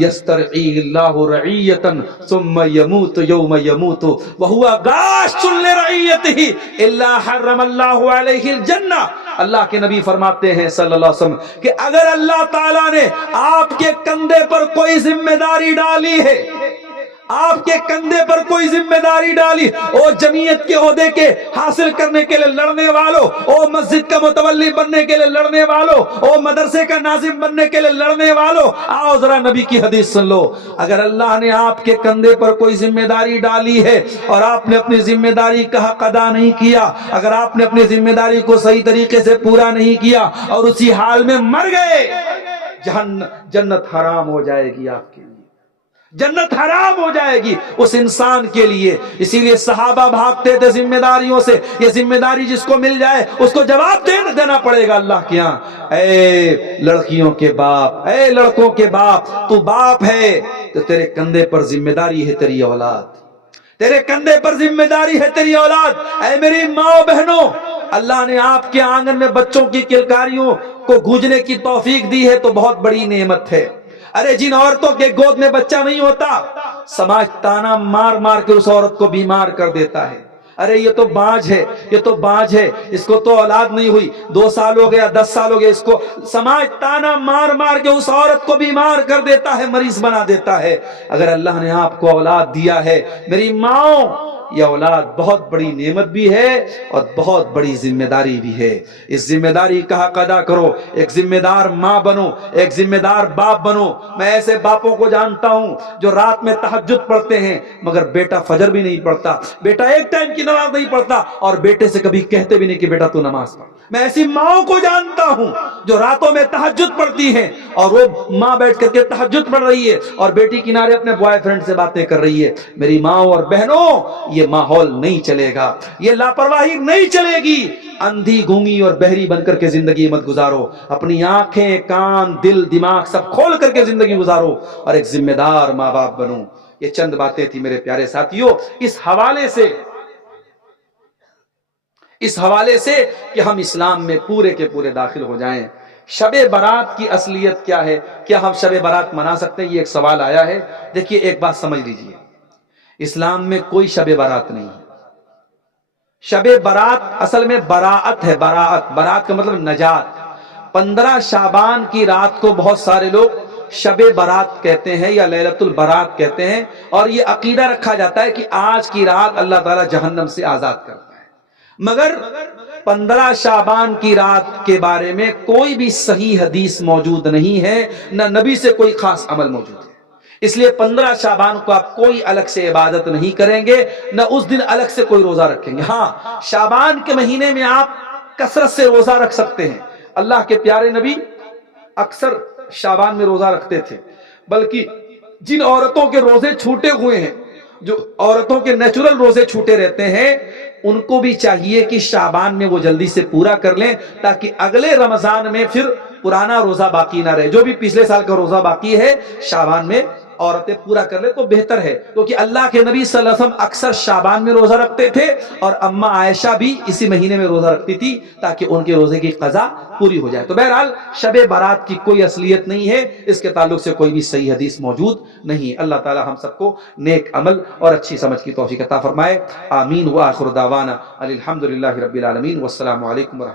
یسترعی اللہ رعیتا ثم یموت یوم یموت وہو غاش لرعیتہ الا حرم اللہ علیہ الجنہ۔ اللہ کے نبی فرماتے ہیں صلی اللہ علیہ وسلم کہ اگر اللہ تعالیٰ نے آپ کے کندھے پر کوئی ذمہ داری ڈالی ہے، آپ کے کندھے پر کوئی ذمہ داری ڈالی، او جمعیت کے عہدے کے حاصل کرنے کے لیے لڑنے والوں، او مسجد کا متولی بننے کے لیے لڑنے والوں، او مدرسے کا ناظم بننے کے لیے لڑنے والوں، آؤ ذرا نبی کی حدیث سن لو۔ اگر اللہ نے آپ کے کندھے پر کوئی ذمہ داری ڈالی ہے اور آپ نے اپنی ذمہ داری کا حق ادا نہیں کیا، اگر آپ نے اپنی ذمہ داری کو صحیح طریقے سے پورا نہیں کیا اور اسی حال میں مر گئے، جنت حرام ہو جائے گی آپ کے لیے، جنت حرام ہو جائے گی اس انسان کے لیے۔ اسی لیے صحابہ بھاگتے تھے ذمہ داریوں سے، یہ ذمہ داری جس کو مل جائے اس کو جواب دینا پڑے گا اللہ کے ہاں۔ اے لڑکیوں کے باپ، اے لڑکوں کے باپ، تو باپ ہے تو تیرے کندھے پر ذمہ داری ہے تیری اولاد، تیرے کندھے پر ذمہ داری ہے تیری اولاد۔ اے میری ماں بہنوں، اللہ نے آپ کے آنگن میں بچوں کی کلکاریوں کو گونجنے کی توفیق دی ہے تو بہت بڑی نعمت ہے۔ ارے جن عورتوں کے گود میں بچہ نہیں ہوتا، سماج تانا مار مار کے اس عورت کو بیمار کر دیتا ہے، ارے یہ تو بانجھ ہے، یہ تو بانجھ ہے، اس کو تو اولاد نہیں ہوئی، 2 سال ہو گیا 10 سال ہو گیا، اس کو سماج تانا مار مار کے اس عورت کو بیمار کر دیتا ہے، مریض بنا دیتا ہے۔ اگر اللہ نے آپ کو اولاد دیا ہے، میری ماں، یہ اولاد بہت بڑی نعمت بھی ہے اور بہت بڑی ذمہ داری بھی ہے۔ اس ذمہ داری کا حق ادا کرو، ایک ذمہ دار ماں بنو، ایک ذمہ دار باپ بنو۔ میں ایسے باپوں کو جانتا ہوں جو رات میں تہجد پڑھتے ہیں مگر بیٹا فجر بھی نہیں پڑھتا، بیٹا ایک ٹائم کی نماز نہیں پڑھتا، اور بیٹے سے کبھی کہتے بھی نہیں کہ بیٹا تو نماز پڑھ۔ میں ایسی ماؤں کو جانتا ہوں جو راتوں میں تہجد پڑھتی ہیں، اور وہ ماں بیٹھ کر کے تہجد پڑھ رہی ہے اور بیٹی کنارے اپنے بوائے فرینڈ سے باتیں کر رہی ہے۔ میری ماؤں اور بہنوں، یہ ماحول نہیں چلے گا، یہ لاپرواہی نہیں چلے گی۔ اندھی گونگی اور بہری بن کر کے زندگی مت گزارو، اپنی آنکھیں کان دل دماغ سب کھول کر کے زندگی گزارو اور ایک ذمہ دار ماں باپ بنو۔ یہ چند باتیں تھی میرے پیارے ساتھیوں، اس حوالے سے کہ ہم اسلام میں پورے کے پورے داخل ہو جائیں۔ شب برات کی اصلیت کیا ہے؟ کیا ہم شب برات منا سکتے ہیں؟ یہ ایک سوال آیا ہے۔ دیکھیے ایک بات سمجھ لیجئے، اسلام میں کوئی شب برات نہیں ہے۔ شب برات اصل میں براعت ہے، برات کا مطلب نجات۔ 15 شعبان کی رات کو بہت سارے لوگ شب برات کہتے ہیں یا لیلۃ البرات کہتے ہیں، اور یہ عقیدہ رکھا جاتا ہے کہ آج کی رات اللہ تعالیٰ جہنم سے آزاد کرتا ہے۔ مگر 15 شعبان کی رات کے بارے میں کوئی بھی صحیح حدیث موجود نہیں ہے، نہ نبی سے کوئی خاص عمل موجود ہے۔ اس لیے 15 شعبان کو آپ کوئی الگ سے عبادت نہیں کریں گے، نہ اس دن الگ سے کوئی روزہ رکھیں گے۔ ہاں، شعبان کے مہینے میں آپ کثرت سے روزہ رکھ سکتے ہیں۔ اللہ کے پیارے نبی اکثر شعبان میں روزہ رکھتے تھے، بلکہ جن عورتوں کے روزے چھوٹے ہوئے ہیں، جو عورتوں کے نیچرل روزے چھوٹے رہتے ہیں، ان کو بھی چاہیے کہ شعبان میں وہ جلدی سے پورا کر لیں تاکہ اگلے رمضان میں پھر پرانا روزہ باقی نہ رہے۔ جو بھی پچھلے سال کا روزہ باقی ہے شعبان میں عورتیں پورا کر لیں تو بہتر ہے، کیونکہ اللہ کے نبی صلی اللہ علیہ وسلم اکثر شعبان میں روزہ رکھتے تھے، اور اماں عائشہ بھی اسی مہینے میں روزہ رکھتی تھی تاکہ ان کے روزے کی قضا پوری ہو جائے۔ تو بہرحال شب برات کی کوئی اصلیت نہیں ہے، اس کے تعلق سے کوئی بھی صحیح حدیث موجود نہیں۔ اللہ تعالی ہم سب کو نیک عمل اور اچھی سمجھ کی توفیق عطا فرمائے، آمین۔ وآخر دعوانا الحمدللہ رب العالمین، والسلام علیکم ورحمۃ اللہ۔